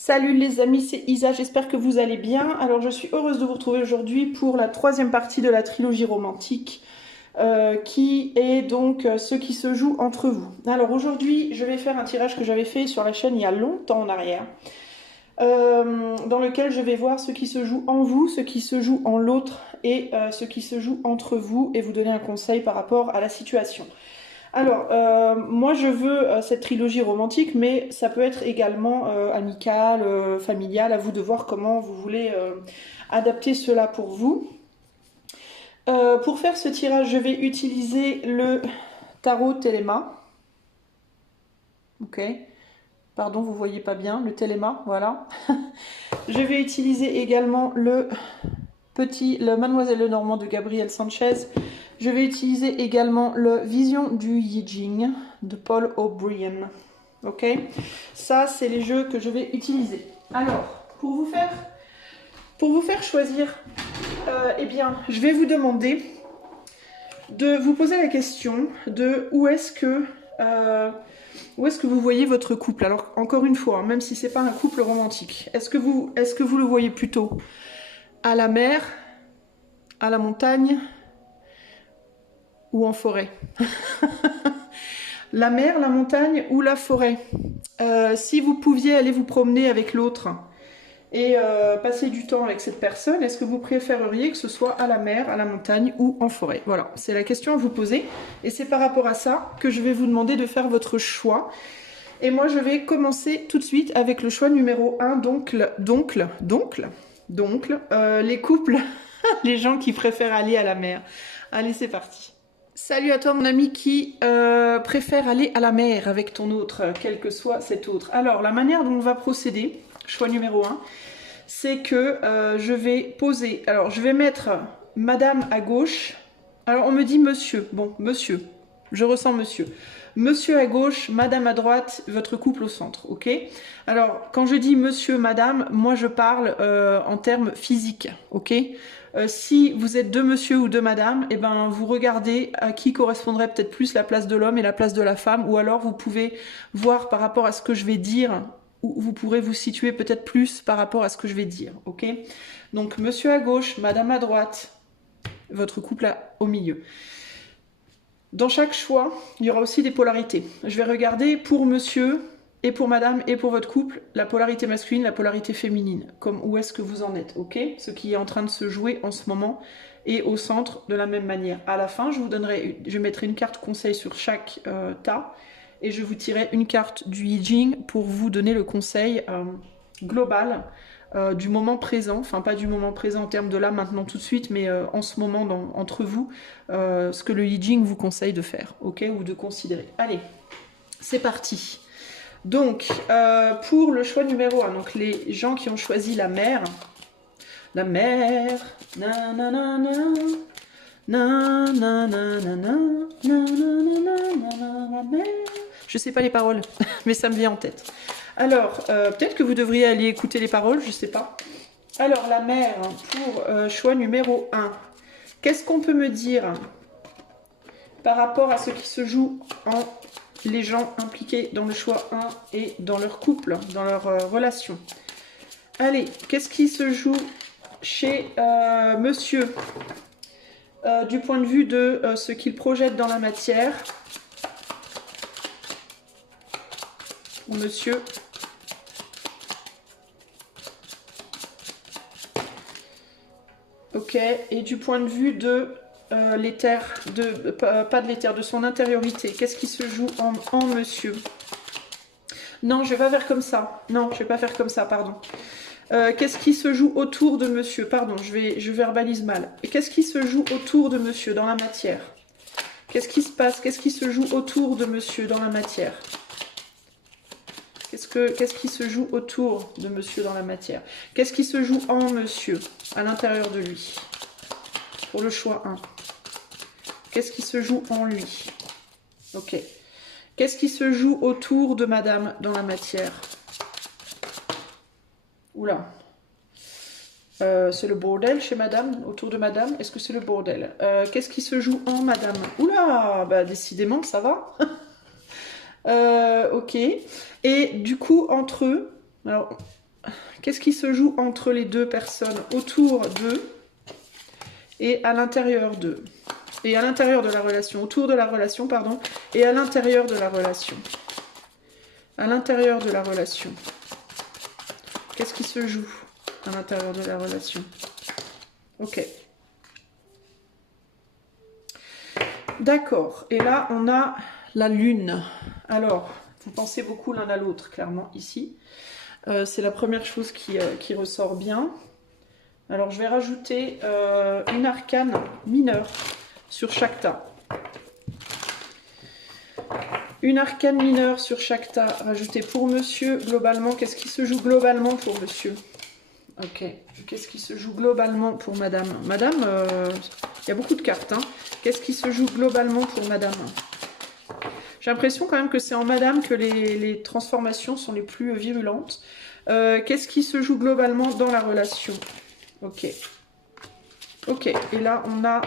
Salut les amis, c'est Isa, j'espère que vous allez bien. Alors je suis heureuse de vous retrouver aujourd'hui pour la troisième partie de la trilogie romantique qui est donc ce qui se joue entre vous. Alors aujourd'hui je vais faire un tirage que j'avais fait sur la chaîne il y a longtemps en arrière dans lequel je vais voir ce qui se joue en vous, ce qui se joue en l'autre et ce qui se joue entre vous et vous donner un conseil par rapport à la situation. Alors, moi je veux cette trilogie romantique, mais ça peut être également amical, familial, à vous de voir comment vous voulez adapter cela pour vous. Pour faire ce tirage, je vais utiliser le tarot Téléma. Ok, pardon, vous voyez pas bien, le Téléma, voilà. Je vais utiliser également le Mademoiselle Lenormand de Gabriel Sanchez. Je vais utiliser également le Vision du Yijing de Paul O'Brien. Ok, ça c'est les jeux que je vais utiliser. Alors, pour vous faire choisir, eh bien, je vais vous demander de vous poser la question de où est-ce que vous voyez votre couple. Alors, encore une fois, hein, même si c'est pas un couple romantique, est-ce que vous le voyez plutôt à la mer, à la montagne ou en forêt? La mer, la montagne ou la forêt? Si vous pouviez aller vous promener avec l'autre et passer du temps avec cette personne, est-ce que vous préféreriez que ce soit à la mer, à la montagne ou en forêt? Voilà, c'est la question à vous poser. Et c'est par rapport à ça que je vais vous demander de faire votre choix. Et moi, je vais commencer tout de suite avec le choix numéro 1, donc, les couples, les gens qui préfèrent aller à la mer. Allez, c'est parti. Salut à toi mon ami qui préfère aller à la mer avec ton autre, quel que soit cet autre. Alors la manière dont on va procéder, choix numéro 1, c'est que je vais poser, alors je vais mettre madame à gauche, alors on me dit monsieur, bon monsieur, je ressens monsieur. Monsieur à gauche, madame à droite, votre couple au centre, ok? Alors quand je dis monsieur, madame, moi je parle en termes physiques, ok? Si vous êtes deux monsieur ou deux madame, eh ben, vous regardez à qui correspondrait peut-être plus la place de l'homme et la place de la femme, ou alors vous pouvez voir par rapport à ce que je vais dire, ou vous pourrez vous situer peut-être plus par rapport à ce que je vais dire, ok? Donc monsieur à gauche, madame à droite, votre couple au milieu. Dans chaque choix, il y aura aussi des polarités. Je vais regarder pour monsieur et pour madame et pour votre couple, la polarité masculine, la polarité féminine, comme où est-ce que vous en êtes, ok? Ce qui est en train de se jouer en ce moment et au centre de la même manière. À la fin, je mettrai une carte conseil sur chaque tas et je vous tirerai une carte du I Ching pour vous donner le conseil global du moment présent, enfin pas du moment présent en termes de là, maintenant, tout de suite, mais en ce moment, entre vous, ce que le I Ching vous conseille de faire, ok? Ou de considérer. Allez, c'est parti. Donc, pour le choix numéro 1, donc les gens qui ont choisi la mer, na na na na, na na na na na, la mer. Je sais pas les paroles, mais ça me vient en tête. Alors, peut-être que vous devriez aller écouter les paroles, je sais pas. Alors, la mer, pour choix numéro 1. Qu'est-ce qu'on peut me dire par rapport à ce qui se joue en les gens impliqués dans le choix 1 et dans leur couple, dans leur relation? Allez, qu'est-ce qui se joue chez monsieur du point de vue de ce qu'il projette dans la matière? Monsieur. Ok, et du point de vue de l'éther, pas de l'éther, de son intériorité, qu'est-ce qui se joue en monsieur? Non, je vais pas faire comme ça. Non, je vais pas faire comme ça, pardon. Qu'est-ce qui se joue autour de monsieur? Pardon, je verbalise mal. Et qu'est-ce qui se joue autour de monsieur dans la matière? Qu'est-ce qui se passe? Qu'est-ce qui se joue autour de monsieur dans la matière? Qu'est-ce qui se joue autour de monsieur dans la matière? Qu'est-ce qui se joue en monsieur, à l'intérieur de lui? Pour le choix 1. Qu'est-ce qui se joue en lui? Ok. Qu'est-ce qui se joue autour de madame dans la matière? Oula. C'est le bordel chez madame, autour de madame. Est-ce que c'est le bordel? Qu'est-ce qui se joue en madame? Oula, bah décidément, ça va. Ok. Et du coup, entre eux, alors Qu'est-ce qui se joue entre les deux personnes, autour d'eux et à l'intérieur d'eux? Et à l'intérieur de la relation, autour de la relation, pardon, et à l'intérieur de la relation. À l'intérieur de la relation. Qu'est-ce qui se joue à l'intérieur de la relation? Ok. D'accord. Et là, on a la lune. Alors, vous pensez beaucoup l'un à l'autre, clairement, ici. C'est la première chose qui ressort bien. Alors, je vais rajouter une arcane mineure sur chaque tas. Une arcane mineure sur chaque tas rajoutée pour monsieur. Globalement, qu'est-ce qui se joue globalement pour monsieur? Ok. Qu'est-ce qui se joue globalement pour madame? Madame, il y a beaucoup de cartes. Hein. Qu'est-ce qui se joue globalement pour madame? J'ai l'impression quand même que c'est en madame que les transformations sont les plus virulentes. Qu'est-ce qui se joue globalement dans la relation? Ok. Ok. Et là, on a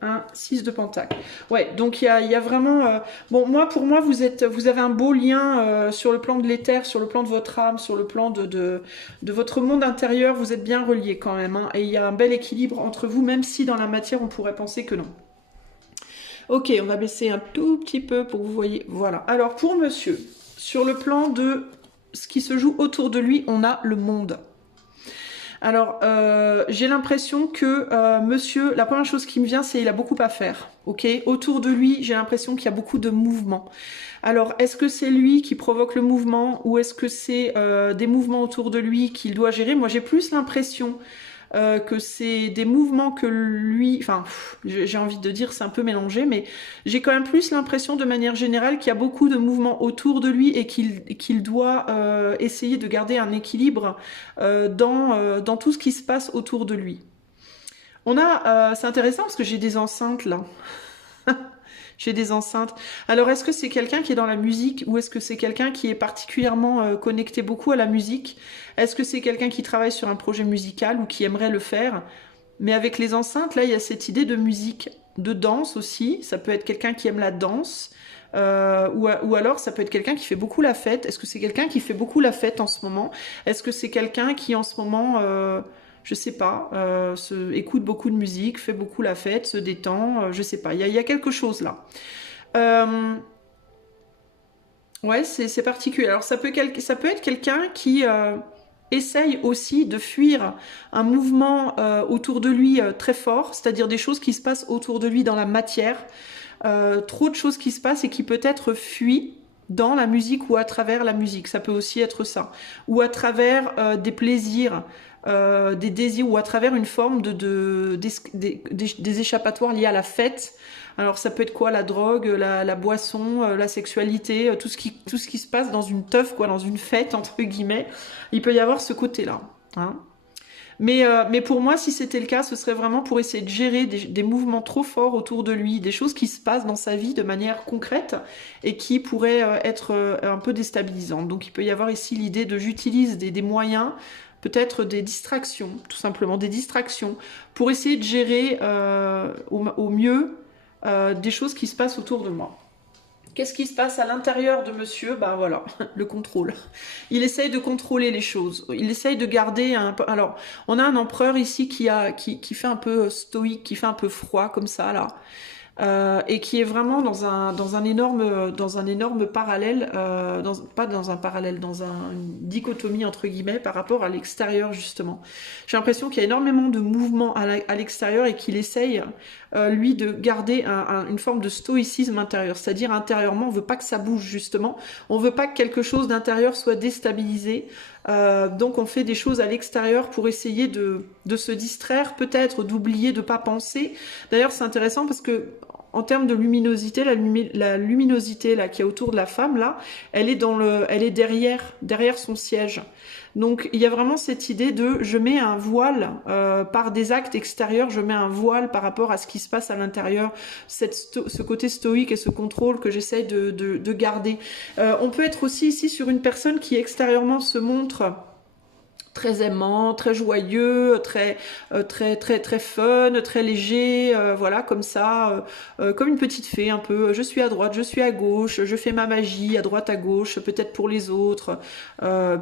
un 6 de pentacle. Ouais, donc il y a vraiment... Bon, pour moi, vous avez un beau lien sur le plan de l'éther, sur le plan de votre âme, sur le plan de votre monde intérieur. Vous êtes bien reliés quand même. Hein, et il y a un bel équilibre entre vous, même si dans la matière, on pourrait penser que non. Ok, on va baisser un tout petit peu pour que vous voyez. Voilà. Alors, pour monsieur, sur le plan de ce qui se joue autour de lui, on a le monde. Alors, j'ai l'impression que monsieur, la première chose qui me vient, c'est qu'il a beaucoup à faire. Ok, autour de lui, j'ai l'impression qu'il y a beaucoup de mouvements. Alors, est-ce que c'est lui qui provoque le mouvement ou est-ce que c'est des mouvements autour de lui qu'il doit gérer? Moi, j'ai plus l'impression que c'est des mouvements que lui... Enfin, j'ai envie de dire, c'est un peu mélangé, mais j'ai quand même plus l'impression, de manière générale, qu'il y a beaucoup de mouvements autour de lui et qu'il doit essayer de garder un équilibre dans tout ce qui se passe autour de lui. On a... c'est intéressant parce que j'ai des enceintes, là. J'ai des enceintes. Alors, est-ce que c'est quelqu'un qui est dans la musique ou est-ce que c'est quelqu'un qui est particulièrement connecté beaucoup à la musique? Est-ce que c'est quelqu'un qui travaille sur un projet musical ou qui aimerait le faire? Mais avec les enceintes, là, il y a cette idée de musique, de danse aussi. Ça peut être quelqu'un qui aime la danse ou alors ça peut être quelqu'un qui fait beaucoup la fête. Est-ce que c'est quelqu'un qui fait beaucoup la fête en ce moment? Est-ce que c'est quelqu'un qui, en ce moment... je sais pas, écoute beaucoup de musique, fait beaucoup la fête, se détend, je sais pas, il y a quelque chose là. Ouais, c'est particulier. Alors ça peut être quelqu'un qui essaye aussi de fuir un mouvement autour de lui très fort, c'est-à-dire des choses qui se passent autour de lui dans la matière, trop de choses qui se passent et qui peut-être fuient dans la musique ou à travers la musique, ça peut aussi être ça, ou à travers des plaisirs, des désirs, ou à travers une forme des échappatoires liés à la fête. Alors ça peut être quoi? La drogue, la boisson, la sexualité, tout ce qui se passe dans une teuf, quoi, dans une fête, entre guillemets. Il peut y avoir ce côté-là. Hein. Mais pour moi, si c'était le cas, ce serait vraiment pour essayer de gérer des mouvements trop forts autour de lui, des choses qui se passent dans sa vie de manière concrète et qui pourraient être un peu déstabilisantes. Donc il peut y avoir ici l'idée de j'utilise des moyens, peut-être des distractions, tout simplement des distractions, pour essayer de gérer au mieux des choses qui se passent autour de moi. Qu'est-ce qui se passe à l'intérieur de monsieur? Ben voilà, le contrôle. Il essaye de contrôler les choses. Il essaye de garder un peu... Alors, on a un empereur ici qui fait un peu stoïque, qui fait un peu froid comme ça, là. Et qui est vraiment dans un énorme parallèle, pas dans un parallèle, dans une dichotomie entre guillemets par rapport à l'extérieur justement. J'ai l'impression qu'il y a énormément de mouvements à l'extérieur et qu'il essaye lui de garder une forme de stoïcisme intérieur, c'est-à-dire intérieurement on veut pas que ça bouge justement, on veut pas que quelque chose d'intérieur soit déstabilisé. Donc on fait des choses à l'extérieur pour essayer de se distraire, peut-être d'oublier, de pas penser. D'ailleurs c'est intéressant parce que en termes de luminosité, la luminosité là qui est autour de la femme là, elle est derrière son siège. Donc il y a vraiment cette idée de je mets un voile par des actes extérieurs, je mets un voile par rapport à ce qui se passe à l'intérieur, ce côté stoïque et ce contrôle que j'essaye de garder. On peut être aussi ici sur une personne qui extérieurement se montre très aimant, très joyeux, très fun, très léger, voilà, comme ça, comme une petite fée un peu. Je suis à droite, je suis à gauche, je fais ma magie à droite, à gauche, peut-être pour les autres,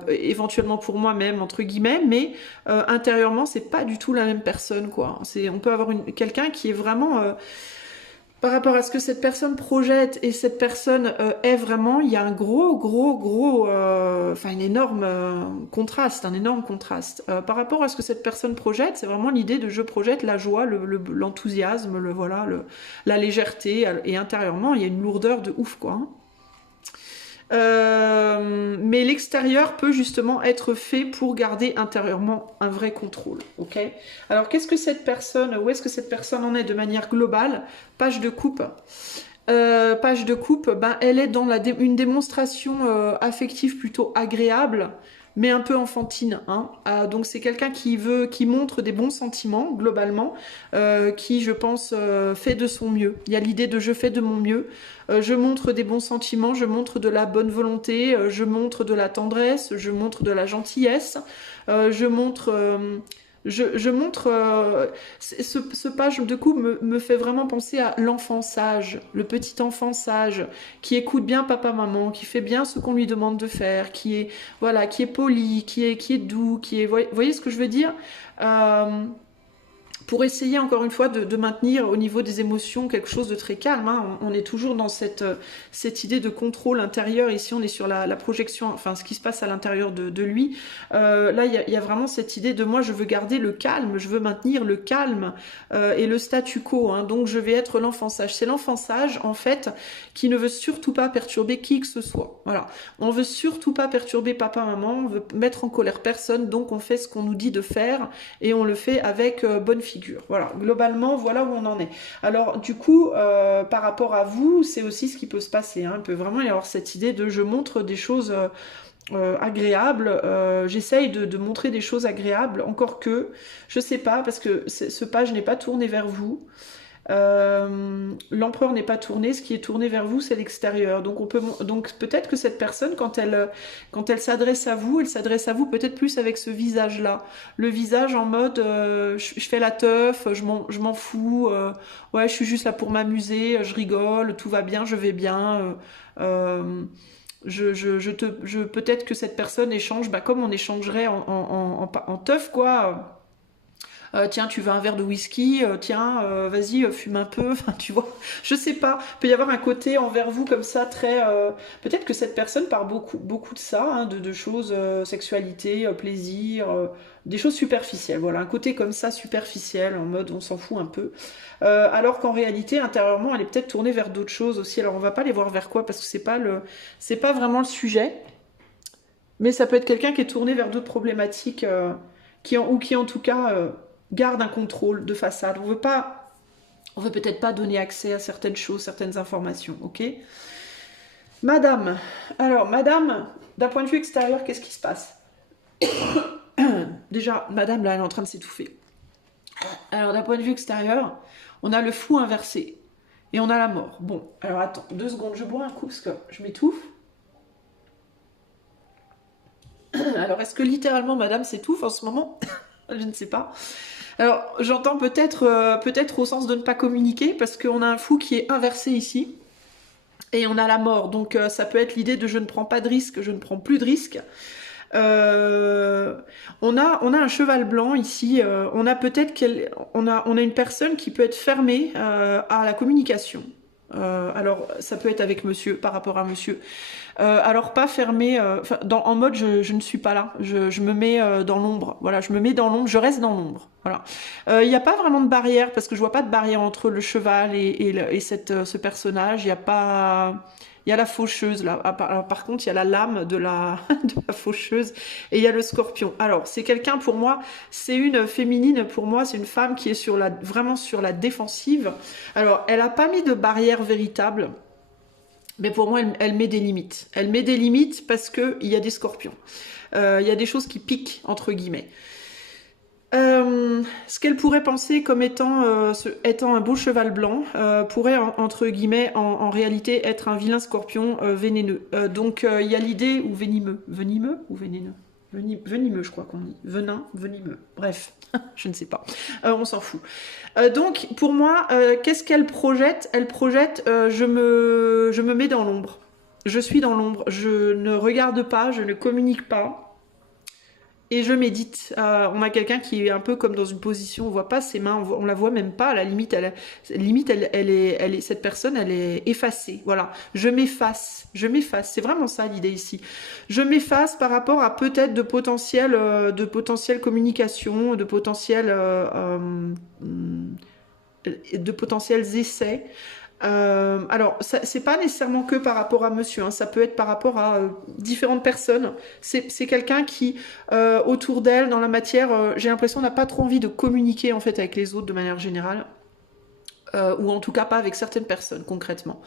éventuellement pour moi-même, entre guillemets, mais intérieurement, c'est pas du tout la même personne, quoi. On peut avoir quelqu'un qui est vraiment... par rapport à ce que cette personne projette et cette personne est vraiment, il y a un gros, enfin un énorme contraste, un énorme contraste. Par rapport à ce que cette personne projette, c'est vraiment l'idée de je projette la joie, l'enthousiasme, la légèreté, et intérieurement, il y a une lourdeur de ouf, quoi. Hein. Mais l'extérieur peut justement être fait pour garder intérieurement un vrai contrôle. Ok. Alors qu'est-ce que cette personne, où est-ce que cette personne en est de manière globale? Page de coupe. Page de coupe, ben, elle est dans une démonstration affective plutôt agréable, mais un peu enfantine. Hein. Donc c'est quelqu'un qui montre des bons sentiments globalement, qui je pense fait de son mieux. Il y a l'idée de je fais de mon mieux. Je montre des bons sentiments, je montre de la bonne volonté, je montre de la tendresse, je montre de la gentillesse, je montre... je montre ce page de coup me fait vraiment penser à l'enfant sage, le petit enfant sage qui écoute bien papa maman, qui fait bien ce qu'on lui demande de faire, qui est voilà, qui est poli, qui est doux, qui est voyez ce que je veux dire. Pour essayer encore une fois de maintenir au niveau des émotions quelque chose de très calme. Hein. On est toujours dans cette idée de contrôle intérieur. Ici, on est sur la projection, enfin ce qui se passe à l'intérieur de lui. Là, il y a vraiment cette idée de moi, je veux garder le calme, je veux maintenir le calme et le statu quo. Hein. Donc, je vais être l'enfant sage. C'est l'enfant sage, en fait, qui ne veut surtout pas perturber qui que ce soit. Voilà. On veut surtout pas perturber papa, maman, on veut mettre en colère personne, donc on fait ce qu'on nous dit de faire et on le fait avec bonne figure. Voilà, globalement, voilà où on en est. Alors, du coup, par rapport à vous, c'est aussi ce qui peut se passer. Hein. Il peut vraiment y avoir cette idée de je montre des choses agréables. J'essaye de montrer des choses agréables, encore que, je sais pas, parce que ce page n'est pas tourné vers vous. L'empereur n'est pas tourné, ce qui est tourné vers vous, c'est l'extérieur. Donc peut-être que cette personne, quand elle s'adresse à vous, elle s'adresse à vous peut-être plus avec ce visage-là. Le visage en mode je fais la teuf, je m'en fous, ouais, je suis juste là pour m'amuser, je rigole, tout va bien, je vais bien. Peut-être que cette personne échange, bah, comme on échangerait en teuf, quoi. Tiens, tu veux un verre de whisky, tiens, vas-y, fume un peu, enfin, tu vois, je sais pas, il peut y avoir un côté envers vous comme ça, très... peut-être que cette personne parle beaucoup de ça, hein, de choses, sexualité, plaisir, des choses superficielles, voilà, un côté comme ça, superficiel, en mode on s'en fout un peu, alors qu'en réalité, intérieurement, elle est peut-être tournée vers d'autres choses aussi, alors on va pas les voir vers quoi, parce que c'est pas vraiment le sujet, mais ça peut être quelqu'un qui est tourné vers d'autres problématiques, qui en tout cas... garde un contrôle de façade. On veut peut-être pas donner accès à certaines choses, certaines informations, ok? Madame, alors madame, d'un point de vue extérieur, qu'est-ce qui se passe? Déjà, madame, là, elle est en train de s'étouffer. Alors, d'un point de vue extérieur, on a le fou inversé et on a la mort. Bon, alors attends, 2 secondes, je bois un coup parce que je m'étouffe. Alors, est-ce que littéralement madame s'étouffe en ce moment? Je ne sais pas. Alors, j'entends peut-être au sens de ne pas communiquer, parce qu'on a un fou qui est inversé ici, et on a la mort. Donc, ça peut être l'idée de je ne prends pas de risque, je ne prends plus de risque. On a un cheval blanc ici. On a peut-être on a une personne qui peut être fermée à la communication. Alors, ça peut être avec monsieur, par rapport à monsieur. Alors pas fermé, en mode je ne suis pas là, je me mets dans l'ombre, voilà, je me mets dans l'ombre, je reste dans l'ombre, voilà. Il n'y a pas vraiment de barrière, parce que je vois pas de barrière entre le cheval et ce personnage, il y a pas... Il y a la faucheuse, là. Alors, par contre, il y a la lame de la faucheuse et il y a le scorpion. Alors, c'est quelqu'un, pour moi, c'est une féminine, pour moi, c'est une femme qui est vraiment sur la défensive. Alors, elle n'a pas mis de barrière véritable, mais pour moi, elle met des limites. Elle met des limites parce qu'il y a des scorpions. Il y a des choses qui piquent, entre guillemets. Ce qu'elle pourrait penser comme étant un beau cheval blanc pourrait, entre guillemets, en réalité, être un vilain scorpion vénéneux. Donc, il y a l'idée, ou venimeux ou vénéneux, venimeux, je crois qu'on dit. Venin, venimeux. Bref, je ne sais pas. On s'en fout. Donc, pour moi, qu'est-ce qu'elle projette? Elle projette, je me mets dans l'ombre. Je suis dans l'ombre. Je ne regarde pas, je ne communique pas. Et je médite. On a quelqu'un qui est un peu comme dans une position, on voit pas ses mains, on la voit même pas. À la limite, cette personne, elle est effacée. Voilà. Je m'efface. C'est vraiment ça l'idée ici. Je m'efface par rapport à peut-être de potentielles communications, de potentiels essais. Alors, c'est pas nécessairement que par rapport à monsieur, hein, ça peut être par rapport à différentes personnes. C'est quelqu'un qui, autour d'elle, dans la matière, j'ai l'impression n'a pas trop envie de communiquer en fait avec les autres de manière générale, ou en tout cas pas avec certaines personnes concrètement.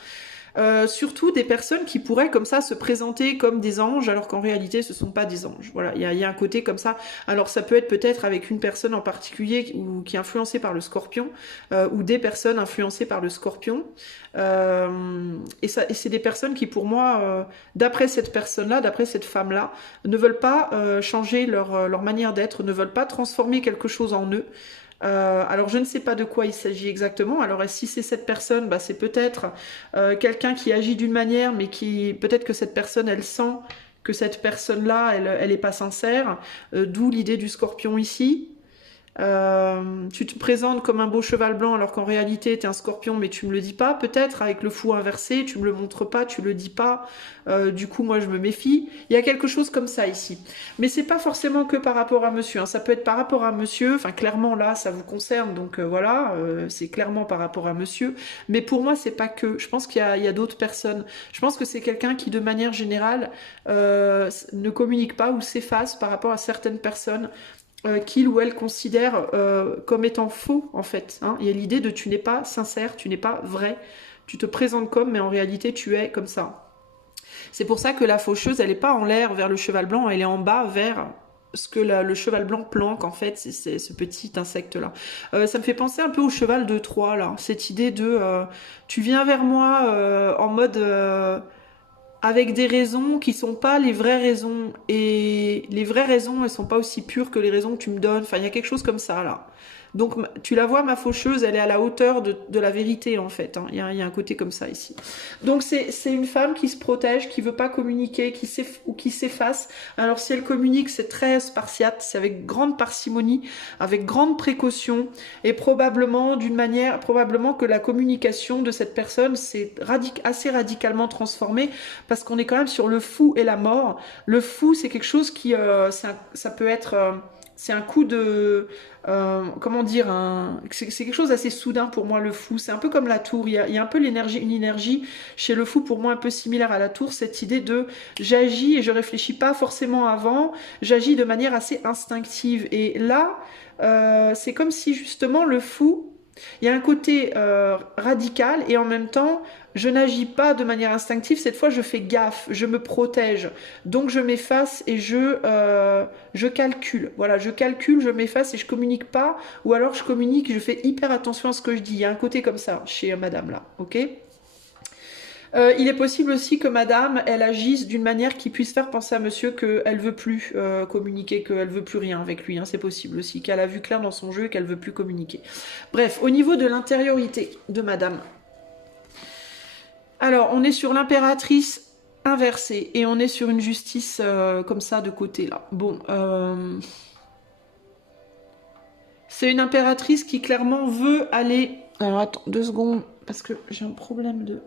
Surtout des personnes qui pourraient comme ça se présenter comme des anges alors qu'en réalité ce sont pas des anges. Voilà, il y a un côté comme ça. Alors ça peut être peut-être avec une personne en particulier ou qui est influencée par le scorpion, ou des personnes influencées par le scorpion. Et c'est des personnes qui pour moi, d'après cette personne-là, d'après cette femme-là, ne veulent pas changer leur manière d'être, ne veulent pas transformer quelque chose en eux. Alors je ne sais pas de quoi il s'agit exactement. Alors si c'est cette personne, bah, c'est peut-être quelqu'un qui agit d'une manière, mais qui peut-être que cette personne, elle sent que cette personne-là, elle est pas sincère. D'où l'idée du scorpion ici. Tu te présentes comme un beau cheval blanc alors qu'en réalité t'es un scorpion mais tu me le dis pas, peut-être avec le fou inversé, tu me le montres pas, tu le dis pas, du coup moi je me méfie. Il y a quelque chose comme ça ici, mais c'est pas forcément que par rapport à monsieur, hein. Ça peut être par rapport à monsieur, enfin clairement là ça vous concerne donc voilà, c'est clairement par rapport à monsieur, mais pour moi c'est pas que, je pense qu'il y a d'autres personnes, je pense que c'est quelqu'un qui de manière générale ne communique pas ou s'efface par rapport à certaines personnes qu'il ou elle considère comme étant faux en fait. Hein. Il y a l'idée de tu n'es pas sincère, tu n'es pas vrai, tu te présentes comme, mais en réalité tu es comme ça. C'est pour ça que la faucheuse, elle n'est pas en l'air vers le cheval blanc, elle est en bas vers ce que le cheval blanc planque en fait, c'est ce petit insecte là. Ça me fait penser un peu au cheval de Troie là, cette idée de tu viens vers moi en mode avec des raisons qui sont pas les vraies raisons. Et les vraies raisons, elles sont pas aussi pures que les raisons que tu me donnes. Enfin, il y a quelque chose comme ça, là. Donc, tu la vois, ma faucheuse, elle est à la hauteur de la vérité, en fait. Hein. Il y a un côté comme ça, ici. Donc, c'est une femme qui se protège, qui veut pas communiquer, ou qui s'efface. Alors, si elle communique, c'est très spartiate, c'est avec grande parcimonie, avec grande précaution, et probablement, probablement que la communication de cette personne s'est assez radicalement transformée, parce qu'on est quand même sur le fou et la mort. Le fou, c'est quelque chose qui, ça peut être... c'est un coup de... comment dire, c'est quelque chose d'assez soudain pour moi, le fou. C'est un peu comme la tour. Il y a un peu une énergie chez le fou, pour moi, un peu similaire à la tour. Cette idée de j'agis et je réfléchis pas forcément avant. J'agis de manière assez instinctive. Et là, c'est comme si justement le fou, il y a un côté radical et en même temps, je n'agis pas de manière instinctive. Cette fois, je fais gaffe, je me protège. Donc, je m'efface et je calcule. Voilà, je calcule, je m'efface et je communique pas. Ou alors, je communique, je fais hyper attention à ce que je dis. Il y a un côté comme ça chez madame là, ok ? Il est possible aussi que madame, elle agisse d'une manière qui puisse faire penser à monsieur qu'elle veut plus communiquer, qu'elle veut plus rien avec lui. Hein. C'est possible aussi, qu'elle a vu clair dans son jeu et qu'elle veut plus communiquer. Bref, au niveau de l'intériorité de madame. Alors, on est sur l'impératrice inversée et on est sur une justice comme ça de côté là. Bon, c'est une impératrice qui clairement veut aller... Alors attends, 2 secondes, parce que j'ai un problème de...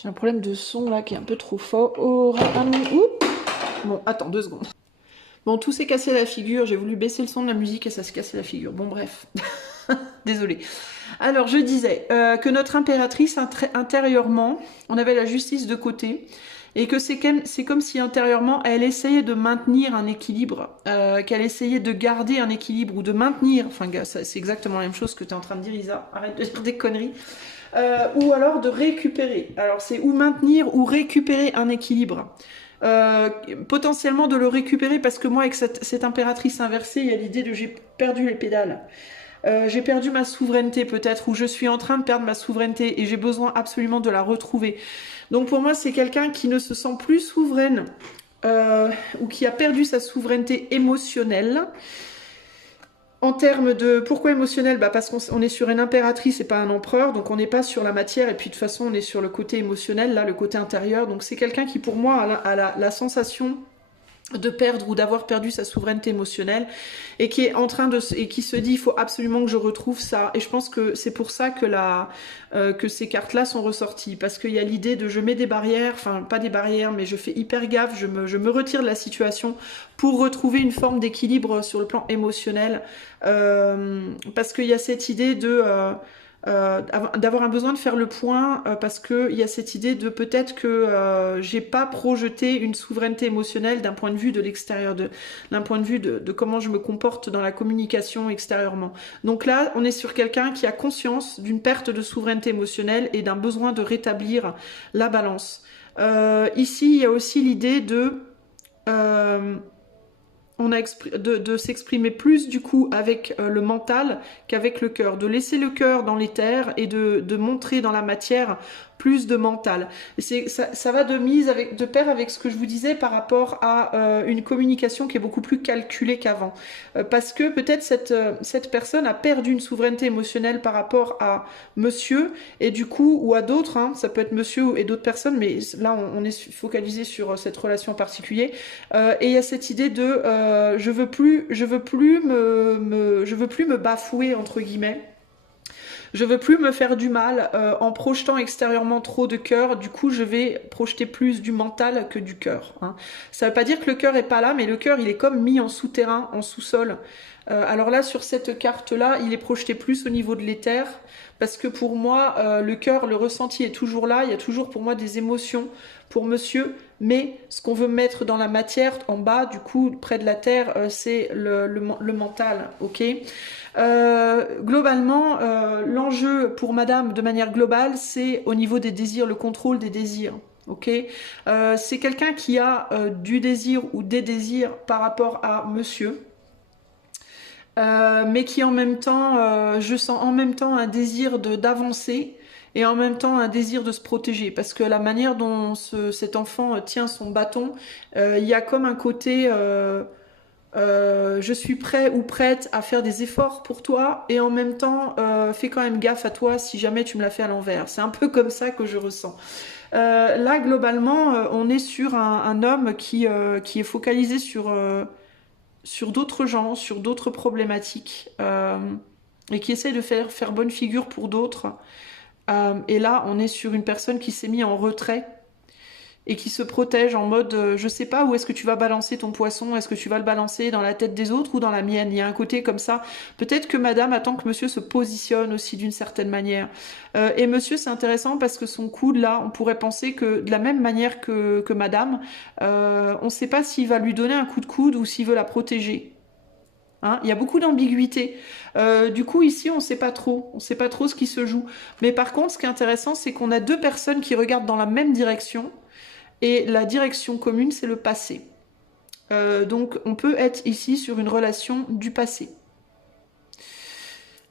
J'ai un problème de son là qui est un peu trop fort. Oh, bon, attends, 2 secondes. Bon, tout s'est cassé la figure. J'ai voulu baisser le son de la musique et ça s'est cassé la figure. Bon, bref. Désolée. Alors, je disais que notre impératrice, intérieurement, on avait la justice de côté. Et que c'est comme si intérieurement, elle essayait de maintenir un équilibre, qu'elle essayait de garder un équilibre ou de maintenir, enfin c'est exactement la même chose que tu es en train de dire Isa, arrête de dire des conneries, ou alors de récupérer. Alors c'est ou maintenir ou récupérer un équilibre. Potentiellement de le récupérer parce que moi avec cette impératrice inversée, il y a l'idée de j'ai perdu les pédales. j'ai perdu ma souveraineté peut-être, ou je suis en train de perdre ma souveraineté et j'ai besoin absolument de la retrouver. Donc pour moi, c'est quelqu'un qui ne se sent plus souveraine ou qui a perdu sa souveraineté émotionnelle. En termes de pourquoi émotionnel, bah parce qu'on est sur une impératrice et pas un empereur, donc on n'est pas sur la matière et puis de toute façon on est sur le côté émotionnel, là le côté intérieur. Donc c'est quelqu'un qui pour moi a la sensation de perdre ou d'avoir perdu sa souveraineté émotionnelle et qui est en train de et qui se dit il faut absolument que je retrouve ça. Et je pense que c'est pour ça que ces cartes là sont ressorties, parce qu'il y a l'idée de je mets des barrières, enfin pas des barrières, mais je fais hyper gaffe, je me retire de la situation pour retrouver une forme d'équilibre sur le plan émotionnel, parce qu'il y a cette idée de d'avoir un besoin de faire le point, parce qu'il y a cette idée de peut-être que j'ai pas projeté une souveraineté émotionnelle d'un point de vue de l'extérieur, d'un point de vue de comment je me comporte dans la communication extérieurement. Donc là, on est sur quelqu'un qui a conscience d'une perte de souveraineté émotionnelle et d'un besoin de rétablir la balance. Ici, il y a aussi l'idée de de s'exprimer plus du coup avec le mental qu'avec le cœur, de laisser le cœur dans l'éther et de montrer dans la matière plus de mental. Et ça va de pair avec ce que je vous disais par rapport à une communication qui est beaucoup plus calculée qu'avant. Parce que peut-être cette personne a perdu une souveraineté émotionnelle par rapport à monsieur, et du coup, ou à d'autres, hein, ça peut être monsieur et d'autres personnes, mais là on est focalisé sur cette relation en particulier. Et il y a cette idée de je veux plus me bafouer entre guillemets. Je veux plus me faire du mal en projetant extérieurement trop de cœur. Du coup, je vais projeter plus du mental que du cœur. Hein. Ça veut pas dire que le cœur est pas là, mais le cœur, il est comme mis en souterrain, en sous-sol. Alors là, sur cette carte-là, il est projeté plus au niveau de l'éther. Parce que pour moi, le cœur, le ressenti est toujours là. Il y a toujours pour moi des émotions pour monsieur. Mais ce qu'on veut mettre dans la matière, en bas, du coup, près de la terre, c'est le mental. Ok. Globalement, l'enjeu pour madame, de manière globale, c'est au niveau des désirs, le contrôle des désirs. Ok, c'est quelqu'un qui a du désir ou des désirs par rapport à monsieur. Mais qui en même temps, je sens en même temps un désir d'avancer et en même temps un désir de se protéger, parce que la manière dont cet enfant tient son bâton, il y a comme un côté je suis prêt ou prête à faire des efforts pour toi et en même temps fais quand même gaffe à toi si jamais tu me l'as fait à l'envers. C'est un peu comme ça que je ressens. Là globalement on est sur un homme qui est focalisé sur d'autres gens, sur d'autres problématiques, et qui essaye de faire bonne figure pour d'autres. Et là, on est sur une personne qui s'est mise en retrait et qui se protège en mode je sais pas où est-ce que tu vas balancer ton poisson, est-ce que tu vas le balancer dans la tête des autres ou dans la mienne. Il y a un côté comme ça. Peut-être que madame attend que monsieur se positionne aussi d'une certaine manière. Et monsieur, c'est intéressant parce que son coude là, on pourrait penser que de la même manière que madame, on ne sait pas s'il va lui donner un coup de coude ou s'il veut la protéger. Hein, il y a beaucoup d'ambiguïté. Du coup, ici, on ne sait pas trop. On ne sait pas trop ce qui se joue. Mais par contre, ce qui est intéressant, c'est qu'on a deux personnes qui regardent dans la même direction. Et la direction commune, c'est le passé. Donc, on peut être ici sur une relation du passé.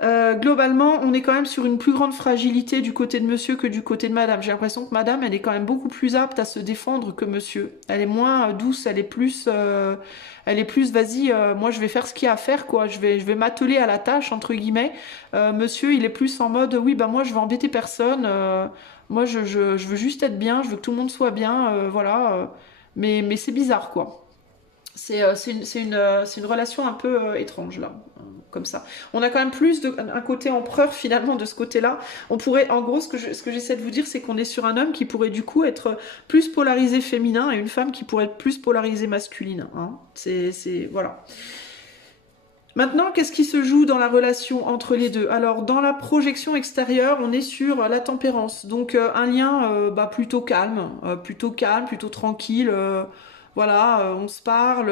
Globalement, on est quand même sur une plus grande fragilité du côté de monsieur que du côté de madame. J'ai l'impression que madame, elle est quand même beaucoup plus apte à se défendre que monsieur. Elle est moins douce, elle est plus vas-y, moi je vais faire ce qu'il y a à faire, quoi. Je vais m'atteler à la tâche, entre guillemets. Monsieur, il est plus en mode, oui, bah moi je vais embêter personne. Moi, je veux juste être bien, je veux que tout le monde soit bien, voilà. Mais c'est bizarre, quoi. C'est une relation un peu étrange, là, comme ça. On a quand même plus un côté empereur, finalement, de ce côté-là. On pourrait, en gros, ce que j'essaie de vous dire, c'est qu'on est sur un homme qui pourrait, du coup, être plus polarisé féminin et une femme qui pourrait être plus polarisée masculine. Hein. Voilà. Maintenant, qu'est-ce qui se joue dans la relation entre les deux? Alors, dans la projection extérieure, on est sur la tempérance. Donc, un lien plutôt calme, plutôt tranquille. Voilà, on se parle.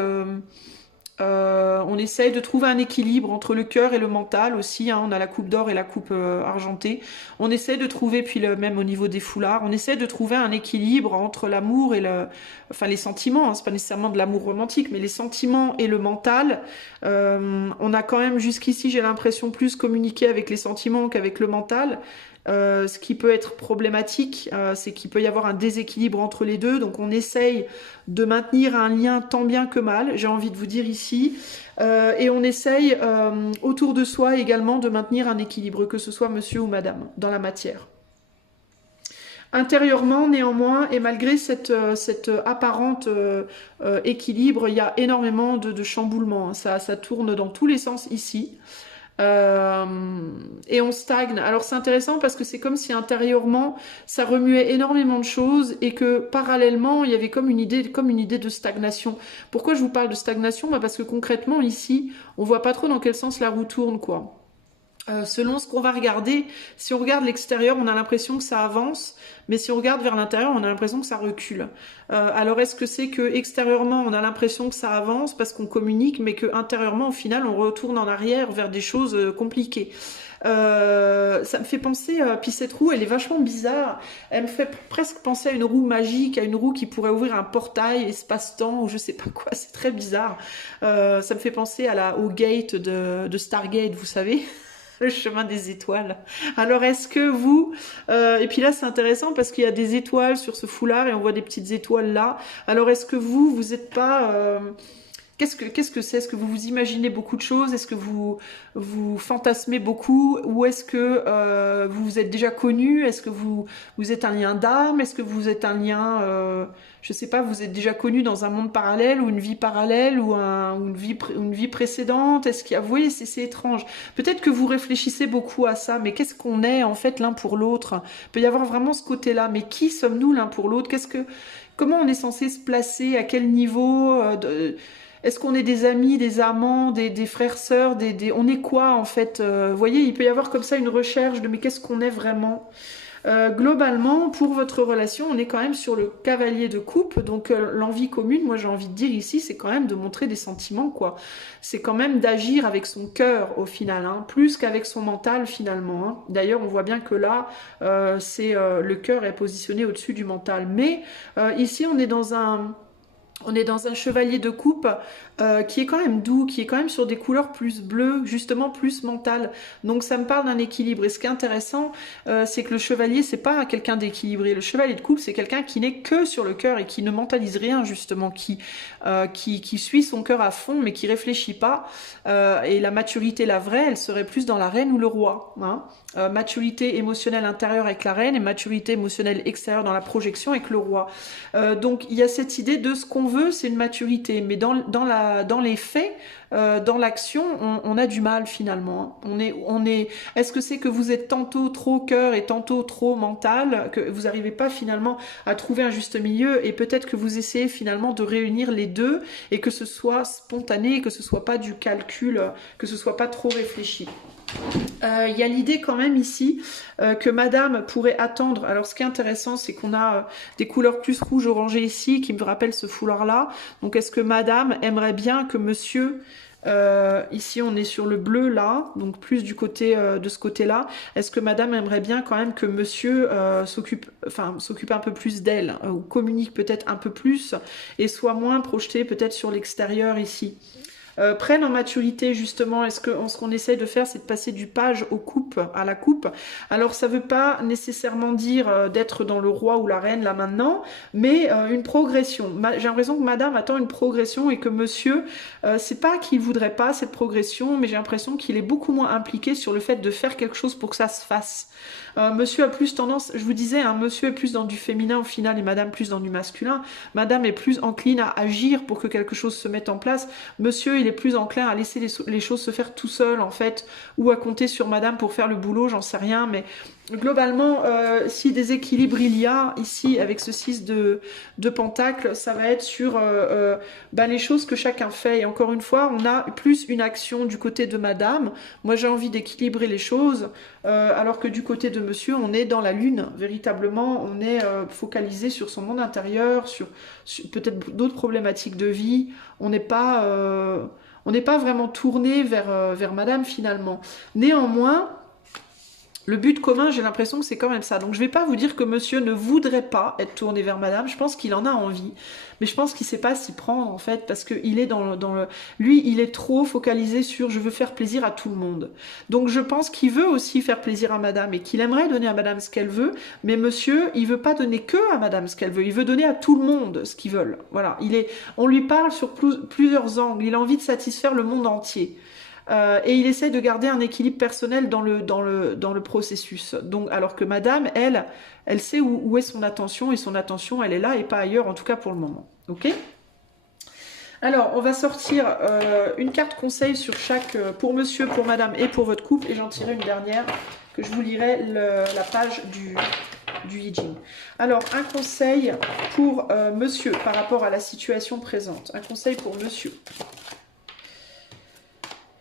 On essaye de trouver un équilibre entre le cœur et le mental aussi, hein. On a la coupe d'or et la coupe argentée. On essaie de trouver, puis même au niveau des foulards, on essaie de trouver un équilibre entre l'amour et enfin les sentiments, hein. C'est pas nécessairement de l'amour romantique, mais les sentiments et le mental. On a quand même jusqu'ici, j'ai l'impression, plus communiqué avec les sentiments qu'avec le mental. Ce qui peut être problématique, c'est qu'il peut y avoir un déséquilibre entre les deux, donc on essaye de maintenir un lien tant bien que mal, j'ai envie de vous dire ici, et on essaye autour de soi également de maintenir un équilibre, que ce soit monsieur ou madame, dans la matière. Intérieurement, néanmoins, et malgré cette apparente équilibre, il y a énormément de chamboulements, hein. Ça tourne dans tous les sens ici. Euh, et on stagne. Alors c'est intéressant parce que c'est comme si intérieurement ça remuait énormément de choses et que parallèlement il y avait comme une idée de stagnation. Pourquoi je vous parle de stagnation? Bah parce que concrètement ici on voit pas trop dans quel sens la roue tourne, quoi. Selon ce qu'on va regarder, si on regarde l'extérieur, on a l'impression que ça avance, mais si on regarde vers l'intérieur, on a l'impression que ça recule. Alors est-ce que c'est que extérieurement, on a l'impression que ça avance parce qu'on communique, mais que intérieurement, au final, on retourne en arrière vers des choses compliquées? Ça me fait penser, puis cette roue, elle est vachement bizarre. Elle me fait presque penser à une roue magique, à une roue qui pourrait ouvrir un portail, espace-temps, ou je sais pas quoi. C'est très bizarre. Ça me fait penser au gate de Stargate, vous savez. Le chemin des étoiles. Alors est-ce que vous... et puis là c'est intéressant parce qu'il y a des étoiles sur ce foulard et on voit des petites étoiles là. Alors est-ce que vous êtes pas... Qu'est-ce que c'est? Est-ce que vous vous imaginez beaucoup de choses? Est-ce que vous fantasmez beaucoup? Ou est-ce que vous vous êtes déjà connu? Est-ce que vous êtes un lien d'âme? Est-ce que vous êtes un lien, je sais pas, vous êtes déjà connu dans un monde parallèle ou une vie parallèle ou une vie précédente? Est-ce qu'il y a, vous voyez, c'est étrange. Peut-être que vous réfléchissez beaucoup à ça, mais qu'est-ce qu'on est en fait l'un pour l'autre? Il peut y avoir vraiment ce côté-là, mais qui sommes-nous l'un pour l'autre? Comment on est censé se placer? À quel niveau est-ce qu'on est des amis, des amants, des frères, sœurs, on est quoi en fait? Vous voyez, il peut y avoir comme ça une recherche de mais qu'est-ce qu'on est vraiment? Globalement, pour votre relation, on est quand même sur le cavalier de coupe, donc l'envie commune, moi j'ai envie de dire ici, c'est quand même de montrer des sentiments, quoi. C'est quand même d'agir avec son cœur au final, hein, plus qu'avec son mental finalement, hein. D'ailleurs, on voit bien que là, le cœur est positionné au-dessus du mental. Mais ici, on est dans un chevalier de coupe qui est quand même doux, qui est quand même sur des couleurs plus bleues, justement plus mentales. Donc ça me parle d'un équilibre. Et ce qui est intéressant, c'est que le chevalier, c'est pas quelqu'un d'équilibré. Le chevalier de coupe, c'est quelqu'un qui n'est que sur le cœur et qui ne mentalise rien, justement, qui suit son cœur à fond, mais qui réfléchit pas. Et la maturité, la vraie, elle serait plus dans la reine ou le roi, hein. Maturité émotionnelle intérieure avec la reine et maturité émotionnelle extérieure dans la projection avec le roi. Donc il y a cette idée de ce qu'on veut, c'est une maturité, mais dans les faits, dans l'action, on a du mal finalement. Est-ce que c'est que vous êtes tantôt trop cœur et tantôt trop mental, que vous n'arrivez pas finalement à trouver un juste milieu et peut-être que vous essayez finalement de réunir les deux et que ce soit spontané, que ce soit pas du calcul, que ce soit pas trop réfléchi. Il y a l'idée quand même ici que madame pourrait attendre. Alors ce qui est intéressant, c'est qu'on a des couleurs plus rouge orangé ici qui me rappellent ce foulard là. Donc est-ce que madame aimerait bien que monsieur, ici on est sur le bleu là, donc plus du côté de ce côté là, est-ce que madame aimerait bien quand même que monsieur s'occupe un peu plus d'elle, ou communique peut-être un peu plus et soit moins projeté peut-être sur l'extérieur ici? Prennent en maturité justement, ce qu'on essaye de faire, c'est de passer du page à la coupe. Alors ça veut pas nécessairement dire d'être dans le roi ou la reine là maintenant, mais une progression. J'ai l'impression que madame attend une progression et que monsieur, c'est pas qu'il voudrait pas cette progression, mais j'ai l'impression qu'il est beaucoup moins impliqué sur le fait de faire quelque chose pour que ça se fasse. Monsieur a plus tendance, je vous disais, hein, monsieur est plus dans du féminin au final et madame plus dans du masculin. Madame est plus encline à agir pour que quelque chose se mette en place. Monsieur, il est plus enclin à laisser les choses se faire tout seul en fait, ou à compter sur madame pour faire le boulot, j'en sais rien, mais globalement, si des équilibres il y a ici avec ce 6 de pentacle, ça va être sur les choses que chacun fait. Et encore une fois, on a plus une action du côté de madame. Moi, j'ai envie d'équilibrer les choses, alors que du côté de monsieur, on est dans la lune. Véritablement, on est focalisé sur son monde intérieur, sur peut-être d'autres problématiques de vie. On n'est pas... On n'est pas vraiment tourné vers madame finalement. Néanmoins, le but commun, j'ai l'impression que c'est quand même ça. Donc je ne vais pas vous dire que monsieur ne voudrait pas être tourné vers madame. Je pense qu'il en a envie. Mais je pense qu'il ne sait pas s'y prendre en fait. Parce qu'il est dans le... Lui, il est trop focalisé sur je veux faire plaisir à tout le monde. Donc je pense qu'il veut aussi faire plaisir à madame. Et qu'il aimerait donner à madame ce qu'elle veut. Mais monsieur, il ne veut pas donner que à madame ce qu'elle veut. Il veut donner à tout le monde ce qu'ils veulent. Voilà. On lui parle sur plusieurs angles. Il a envie de satisfaire le monde entier. Et il essaie de garder un équilibre personnel dans le processus. Donc, alors que madame, elle sait où est son attention, et son attention, elle est là et pas ailleurs, en tout cas pour le moment. Ok ? Alors, on va sortir une carte conseil sur chaque, pour monsieur, pour madame et pour votre couple, et j'en tirerai une dernière, que je vous lirai la page du I Ching. Alors, un conseil pour monsieur par rapport à la situation présente. Un conseil pour monsieur.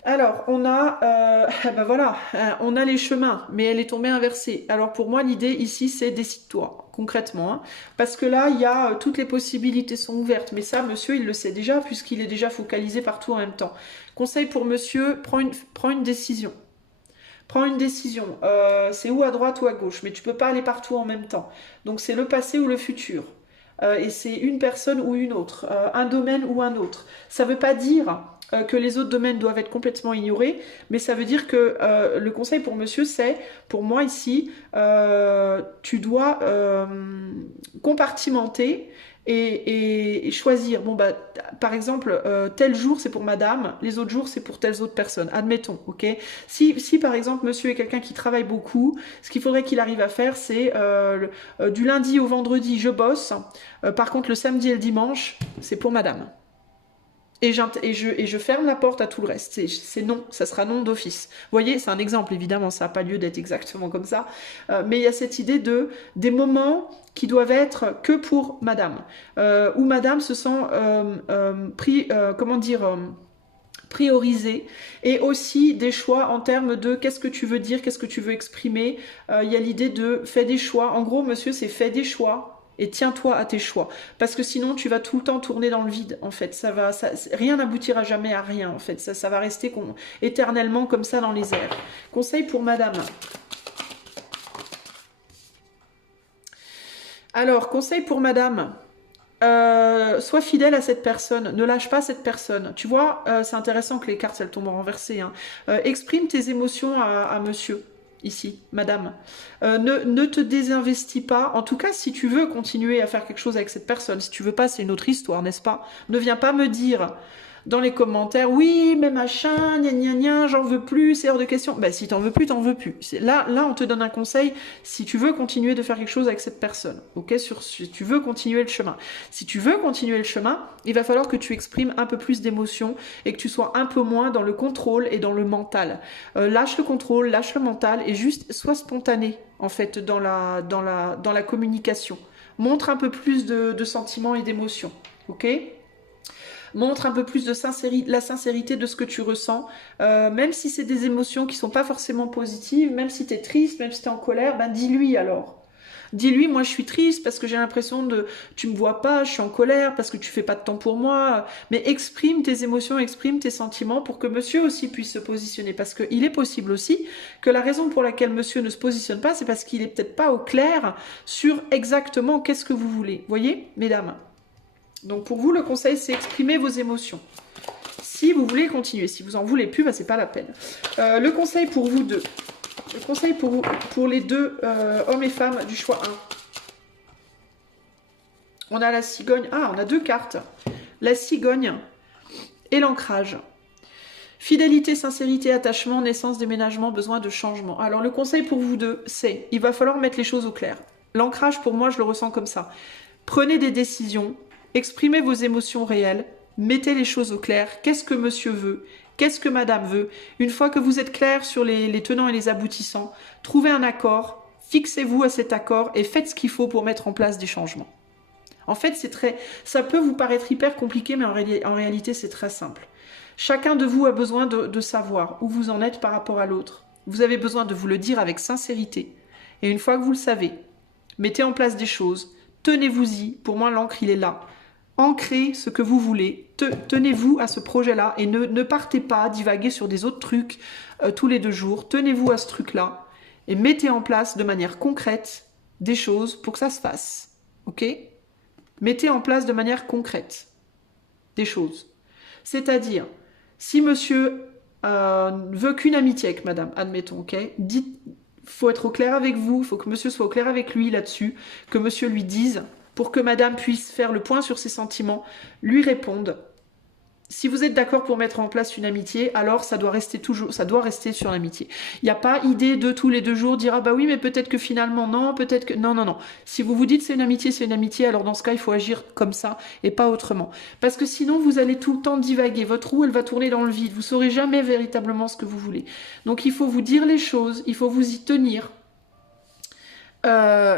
Alors, on a, ben voilà, on a les chemins, mais elle est tombée inversée. Alors pour moi, l'idée ici, c'est décide-toi, concrètement. Hein, parce que là, il y a toutes les possibilités sont ouvertes. Mais ça, monsieur, il le sait déjà, puisqu'il est déjà focalisé partout en même temps. Conseil pour monsieur, prends une décision. Prends une décision. C'est ou à droite ou à gauche, mais tu peux pas aller partout en même temps. Donc c'est le passé ou le futur. Et c'est une personne ou une autre, un domaine ou un autre. Ça veut pas dire que les autres domaines doivent être complètement ignorés, mais ça veut dire que le conseil pour monsieur, c'est, pour moi ici, tu dois compartimenter et choisir. Bon, bah, par exemple, tel jour c'est pour madame, les autres jours c'est pour telles autres personnes. Admettons, ok. Si par exemple monsieur est quelqu'un qui travaille beaucoup, ce qu'il faudrait qu'il arrive à faire, c'est du lundi au vendredi, je bosse. Par contre, le samedi et le dimanche, c'est pour madame. Et je ferme la porte à tout le reste. C'est non, ça sera non d'office. Vous voyez, c'est un exemple, évidemment, ça n'a pas lieu d'être exactement comme ça. Mais il y a cette idée des moments qui doivent être que pour madame. Où madame se sent priorisée. Et aussi des choix en termes de qu'est-ce que tu veux dire, qu'est-ce que tu veux exprimer. Il y a l'idée de fais des choix. En gros, monsieur, c'est fais des choix. Et tiens-toi à tes choix. Parce que sinon, tu vas tout le temps tourner dans le vide, en fait. Rien n'aboutira jamais à rien, en fait. Ça va rester éternellement comme ça dans les airs. Conseil pour madame. Alors, conseil pour madame. Sois fidèle à cette personne. Ne lâche pas cette personne. Tu vois, c'est intéressant que les cartes, elles tombent renversées. Hein. Exprime tes émotions à monsieur. Ici, madame. Ne te désinvestis pas. En tout cas, si tu veux continuer à faire quelque chose avec cette personne, si tu veux pas, c'est une autre histoire, n'est-ce pas? Ne viens pas me dire dans les commentaires, oui, mais machin, gna gna gna, j'en veux plus, c'est hors de question. Ben, si t'en veux plus, t'en veux plus. Là, on te donne un conseil si tu veux continuer de faire quelque chose avec cette personne. Ok, si tu veux continuer le chemin. Si tu veux continuer le chemin, il va falloir que tu exprimes un peu plus d'émotion et que tu sois un peu moins dans le contrôle et dans le mental. Lâche le contrôle, lâche le mental et juste sois spontané, en fait, dans la communication. Montre un peu plus de sentiments et d'émotions. Ok ? Montre un peu plus de la sincérité de ce que tu ressens, même si c'est des émotions qui sont pas forcément positives, même si tu es triste, même si tu es en colère, ben dis-lui alors. Dis-lui, moi je suis triste parce que j'ai l'impression tu me vois pas, je suis en colère parce que tu fais pas de temps pour moi, mais exprime tes émotions, exprime tes sentiments pour que monsieur aussi puisse se positionner, parce qu'il est possible aussi que la raison pour laquelle monsieur ne se positionne pas, c'est parce qu'il est peut-être pas au clair sur exactement qu'est-ce que vous voulez. Voyez, mesdames? Donc pour vous, le conseil, c'est exprimer vos émotions. Si vous voulez continuer, si vous en voulez plus, bah, c'est pas la peine. Le conseil pour vous deux. Le conseil pour les deux hommes et femmes du choix 1. On a la cigogne. Ah, on a deux cartes. La cigogne et l'ancrage. Fidélité, sincérité, attachement, naissance, déménagement, besoin de changement. Alors le conseil pour vous deux, c'est il va falloir mettre les choses au clair. L'ancrage, pour moi, je le ressens comme ça. Prenez des décisions. Exprimez vos émotions réelles, mettez les choses au clair. Qu'est-ce que monsieur veut? Qu'est-ce que madame veut? Une fois que vous êtes clair sur les tenants et les aboutissants, trouvez un accord, fixez-vous à cet accord et faites ce qu'il faut pour mettre en place des changements. En fait, ça peut vous paraître hyper compliqué, mais en réalité, c'est très simple. Chacun de vous a besoin de savoir où vous en êtes par rapport à l'autre. Vous avez besoin de vous le dire avec sincérité. Et une fois que vous le savez, mettez en place des choses, tenez-vous-y. Pour moi, l'encre, il est là. ancrez ce que vous voulez, tenez-vous à ce projet-là et ne partez pas divaguer sur des autres trucs tous les 2 jours. Tenez-vous à ce truc-là et mettez en place de manière concrète des choses pour que ça se fasse. Ok? Mettez en place de manière concrète des choses. C'est-à-dire, si monsieur veut qu'une amitié avec madame, admettons, ok? Dites, faut être au clair avec vous, il faut que monsieur soit au clair avec lui là-dessus, que monsieur lui dise, pour que madame puisse faire le point sur ses sentiments, lui réponde. Si vous êtes d'accord pour mettre en place une amitié, alors ça doit rester toujours, ça doit rester sur l'amitié. Il n'y a pas idée de tous les 2 jours dire ah bah oui mais peut-être que finalement non, peut-être que non non non. Si vous vous dites c'est une amitié, alors dans ce cas il faut agir comme ça et pas autrement. Parce que sinon vous allez tout le temps divaguer. Votre roue elle va tourner dans le vide. Vous saurez jamais véritablement ce que vous voulez. Donc il faut vous dire les choses, il faut vous y tenir.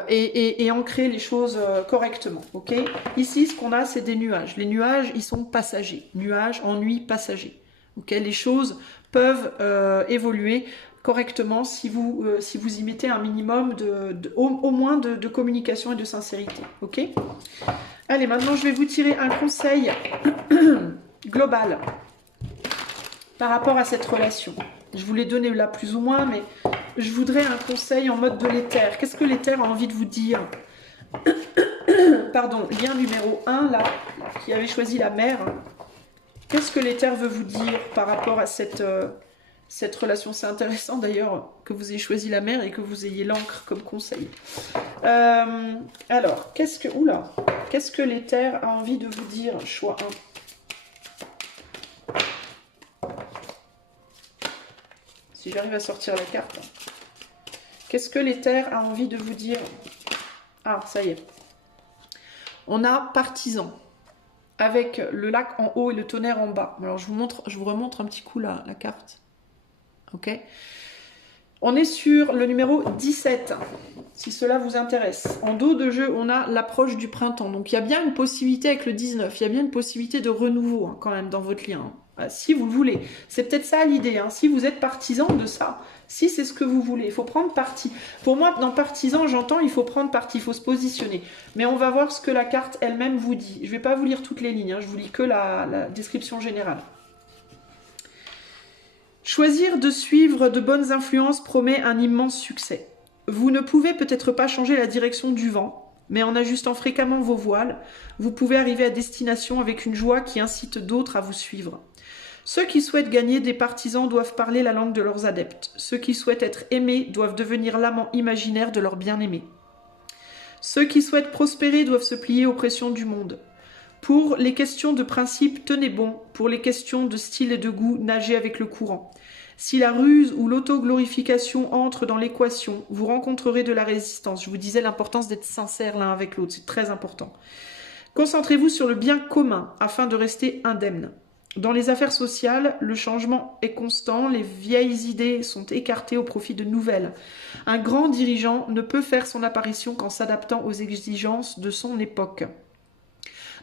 Et ancrer les choses correctement, ok? Ici, ce qu'on a, c'est des nuages. Les nuages, ils sont passagers. Nuages, ennui, passager. Ok? Les choses peuvent évoluer correctement si vous y mettez un minimum au moins de communication et de sincérité, ok? Allez, maintenant, je vais vous tirer un conseil global par rapport à cette relation. Je vous l'ai donné là plus ou moins, mais je voudrais un conseil en mode de l'éther. Qu'est-ce que l'éther a envie de vous dire? Pardon, lien numéro 1, là, qui avait choisi la mer. Qu'est-ce que l'éther veut vous dire par rapport à cette relation? C'est intéressant d'ailleurs que vous ayez choisi la mer et que vous ayez l'encre comme conseil. Alors, qu'est-ce que l'éther a envie de vous dire? Choix 1. Si j'arrive à sortir la carte. Qu'est-ce que l'éther a envie de vous dire? Ah, ça y est. On a partisan. Avec le lac en haut et le tonnerre en bas. Alors, je vous remontre un petit coup la carte. Ok? On est sur le numéro 17, si cela vous intéresse. En dos de jeu, on a l'approche du printemps. Donc, il y a bien une possibilité avec le 19. Il y a bien une possibilité de renouveau, hein, quand même, dans votre lien. Si vous le voulez. C'est peut-être ça l'idée. Hein. Si vous êtes partisan de ça, si c'est ce que vous voulez, il faut prendre parti. Pour moi, dans partisan, j'entends, il faut prendre parti, il faut se positionner. Mais on va voir ce que la carte elle-même vous dit. Je ne vais pas vous lire toutes les lignes, hein, je vous lis que la description générale. Choisir de suivre de bonnes influences promet un immense succès. Vous ne pouvez peut-être pas changer la direction du vent, mais en ajustant fréquemment vos voiles, vous pouvez arriver à destination avec une joie qui incite d'autres à vous suivre. Ceux qui souhaitent gagner des partisans doivent parler la langue de leurs adeptes. Ceux qui souhaitent être aimés doivent devenir l'amant imaginaire de leur bien-aimé. Ceux qui souhaitent prospérer doivent se plier aux pressions du monde. Pour les questions de principe, tenez bon. Pour les questions de style et de goût, nagez avec le courant. Si la ruse ou l'autoglorification entre dans l'équation, vous rencontrerez de la résistance. Je vous disais l'importance d'être sincère l'un avec l'autre, c'est très important. Concentrez-vous sur le bien commun afin de rester indemne. Dans les affaires sociales, le changement est constant, les vieilles idées sont écartées au profit de nouvelles. Un grand dirigeant ne peut faire son apparition qu'en s'adaptant aux exigences de son époque.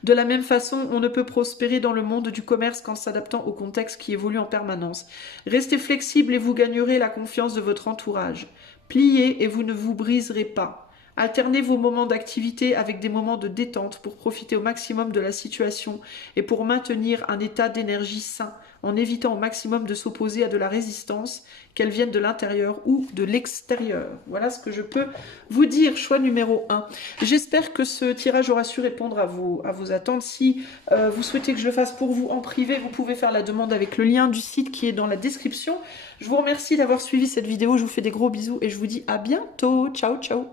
De la même façon, on ne peut prospérer dans le monde du commerce qu'en s'adaptant au contexte qui évolue en permanence. Restez flexible et vous gagnerez la confiance de votre entourage. Pliez et vous ne vous briserez pas. Alternez vos moments d'activité avec des moments de détente pour profiter au maximum de la situation et pour maintenir un état d'énergie sain, en évitant au maximum de s'opposer à de la résistance, qu'elle vienne de l'intérieur ou de l'extérieur. Voilà ce que je peux vous dire. Choix numéro 1. J'espère que ce tirage aura su répondre à vos attentes. Si vous souhaitez que je le fasse pour vous en privé, vous pouvez faire la demande avec le lien du site qui est dans la description. Je vous remercie d'avoir suivi cette vidéo. Je vous fais des gros bisous et je vous dis à bientôt. Ciao, ciao.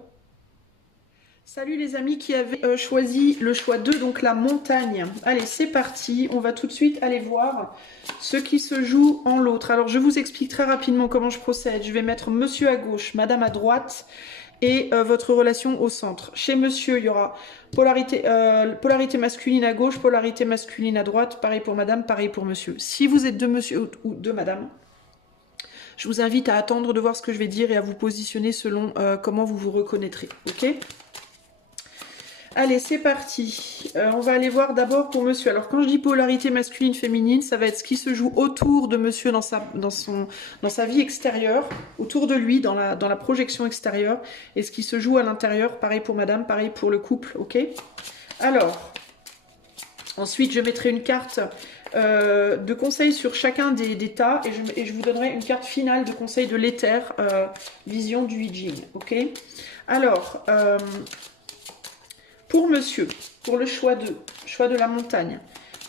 Salut les amis qui avaient choisi le choix 2, donc la montagne. Allez, c'est parti. On va tout de suite aller voir ce qui se joue en l'autre. Alors, je vous explique très rapidement comment je procède. Je vais mettre monsieur à gauche, madame à droite et votre relation au centre. Chez monsieur, il y aura polarité masculine à gauche, polarité masculine à droite. Pareil pour madame, pareil pour monsieur. Si vous êtes de monsieur ou de madame, je vous invite à attendre de voir ce que je vais dire et à vous positionner selon comment vous vous reconnaîtrez. Ok ? Allez, c'est parti. On va aller voir d'abord pour monsieur. Alors, quand je dis polarité masculine-féminine, ça va être ce qui se joue autour de monsieur dans sa vie extérieure, autour de lui, dans la projection extérieure, et ce qui se joue à l'intérieur, pareil pour madame, pareil pour le couple, ok? Alors, Ensuite, je mettrai une carte de conseil sur chacun des tas et je vous donnerai une carte finale de conseil de l'éther, vision du I Ching. Ok. Alors, pour monsieur, pour le choix de la montagne,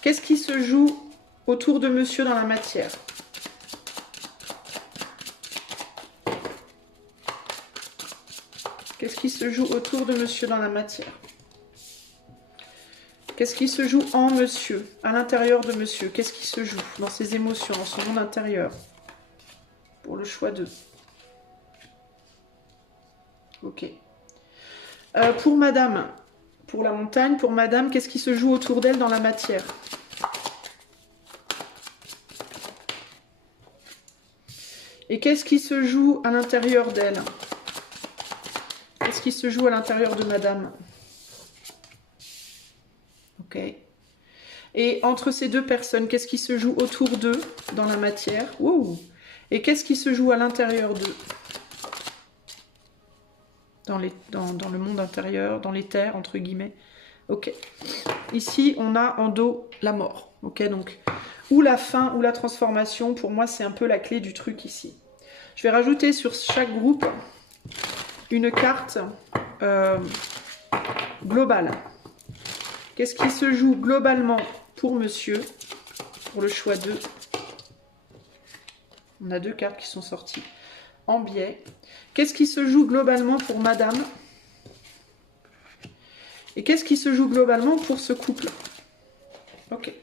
qu'est-ce qui se joue autour de monsieur dans la matière? Qu'est-ce qui se joue autour de monsieur dans la matière? Qu'est-ce qui se joue en monsieur, à l'intérieur de monsieur? Qu'est-ce qui se joue dans ses émotions, dans son monde intérieur? Pour le choix 2. Ok. Pour madame, pour la montagne, pour madame, qu'est-ce qui se joue autour d'elle dans la matière? Et qu'est-ce qui se joue à l'intérieur d'elle? Qu'est-ce qui se joue à l'intérieur de madame? Ok. Et entre ces deux personnes, qu'est-ce qui se joue autour d'eux dans la matière? Wow. Et qu'est-ce qui se joue à l'intérieur d'eux? Dans le monde intérieur, dans l'éther, entre guillemets. Ok. Ici, on a en dos la mort. Ok, donc, ou la fin, ou la transformation. Pour moi, c'est un peu la clé du truc ici. Je vais rajouter sur chaque groupe une carte globale. Qu'est-ce qui se joue globalement pour monsieur, pour le choix 2? On a deux cartes qui sont sorties en biais. Qu'est-ce qui se joue globalement pour madame? Et qu'est-ce qui se joue globalement pour ce couple? Ok.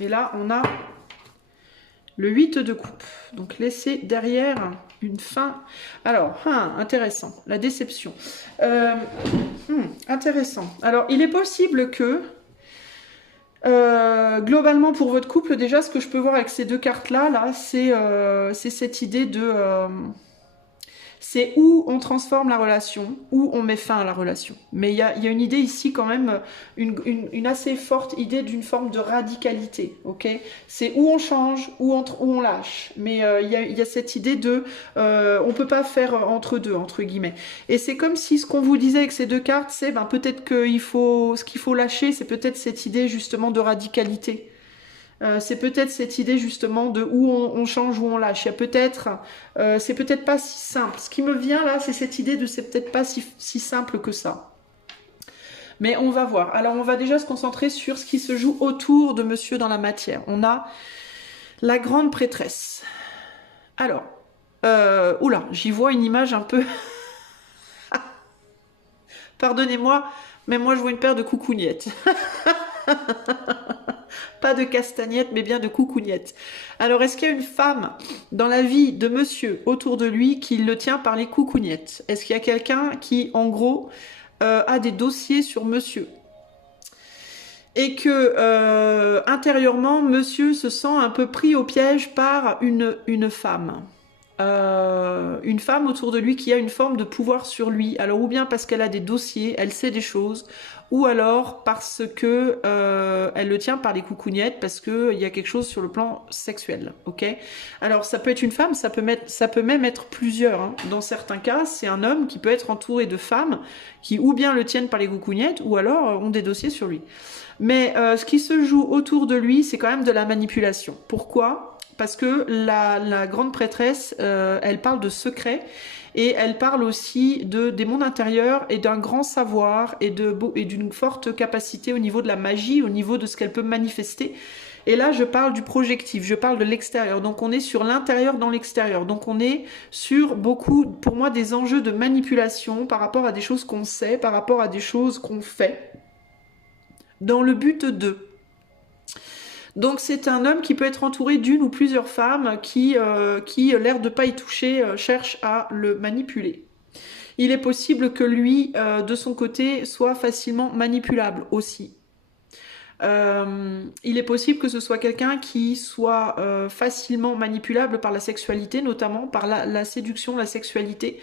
Et là, on a le 8 de coupe. Donc, laissez derrière une fin. Alors, intéressant. La déception. Intéressant. Alors, il est possible que, globalement, pour votre couple, déjà, ce que je peux voir avec ces deux cartes-là, c'est cette idée de... c'est où on transforme la relation, où on met fin à la relation. Mais il y a une idée ici quand même, une assez forte idée d'une forme de radicalité. Ok, c'est où on change, où on lâche. Mais il y a cette idée de, on peut pas faire entre deux, entre guillemets. Et c'est comme si ce qu'on vous disait avec ces deux cartes, c'est peut-être ce qu'il faut lâcher, c'est peut-être cette idée justement de radicalité. C'est peut-être cette idée justement de où on change, où on lâche. Il y a peut-être, c'est peut-être pas si simple. Ce qui me vient là, c'est cette idée de c'est peut-être pas si simple que ça. Mais on va voir. Alors on va déjà se concentrer sur ce qui se joue autour de monsieur dans la matière. On a la grande prêtresse. Alors, oula, j'y vois une image un peu... Pardonnez-moi, mais moi je vois une paire de coucougnettes. Pas de castagnettes, mais bien de coucougnettes. Alors, est-ce qu'il y a une femme dans la vie de monsieur autour de lui qui le tient par les coucougnettes? Est-ce qu'il y a quelqu'un qui, en gros, a des dossiers sur monsieur? Et que, intérieurement, monsieur se sent un peu pris au piège par une femme. Une femme autour de lui qui a une forme de pouvoir sur lui. Alors, ou bien parce qu'elle a des dossiers, elle sait des choses, ou alors parce que elle le tient par les coucougnettes, parce que il y a quelque chose sur le plan sexuel. Ok. Alors, ça peut être une femme, ça peut même être plusieurs. Hein. Dans certains cas, c'est un homme qui peut être entouré de femmes qui ou bien le tiennent par les coucougnettes, ou alors ont des dossiers sur lui. Mais ce qui se joue autour de lui, c'est quand même de la manipulation. Pourquoi ? Parce que la grande prêtresse, elle parle de secrets et elle parle aussi des mondes intérieurs et d'un grand savoir et d'une forte capacité au niveau de la magie, au niveau de ce qu'elle peut manifester. Et là, je parle du projectif, je parle de l'extérieur. Donc, on est sur l'intérieur dans l'extérieur. Donc, on est sur beaucoup, pour moi, des enjeux de manipulation par rapport à des choses qu'on sait, par rapport à des choses qu'on fait, dans le but de... Donc c'est un homme qui peut être entouré d'une ou plusieurs femmes qui l'air de pas y toucher, cherchent à le manipuler. Il est possible que lui, de son côté, soit facilement manipulable aussi. Il est possible que ce soit quelqu'un qui soit facilement manipulable par la sexualité, notamment par la séduction, la sexualité,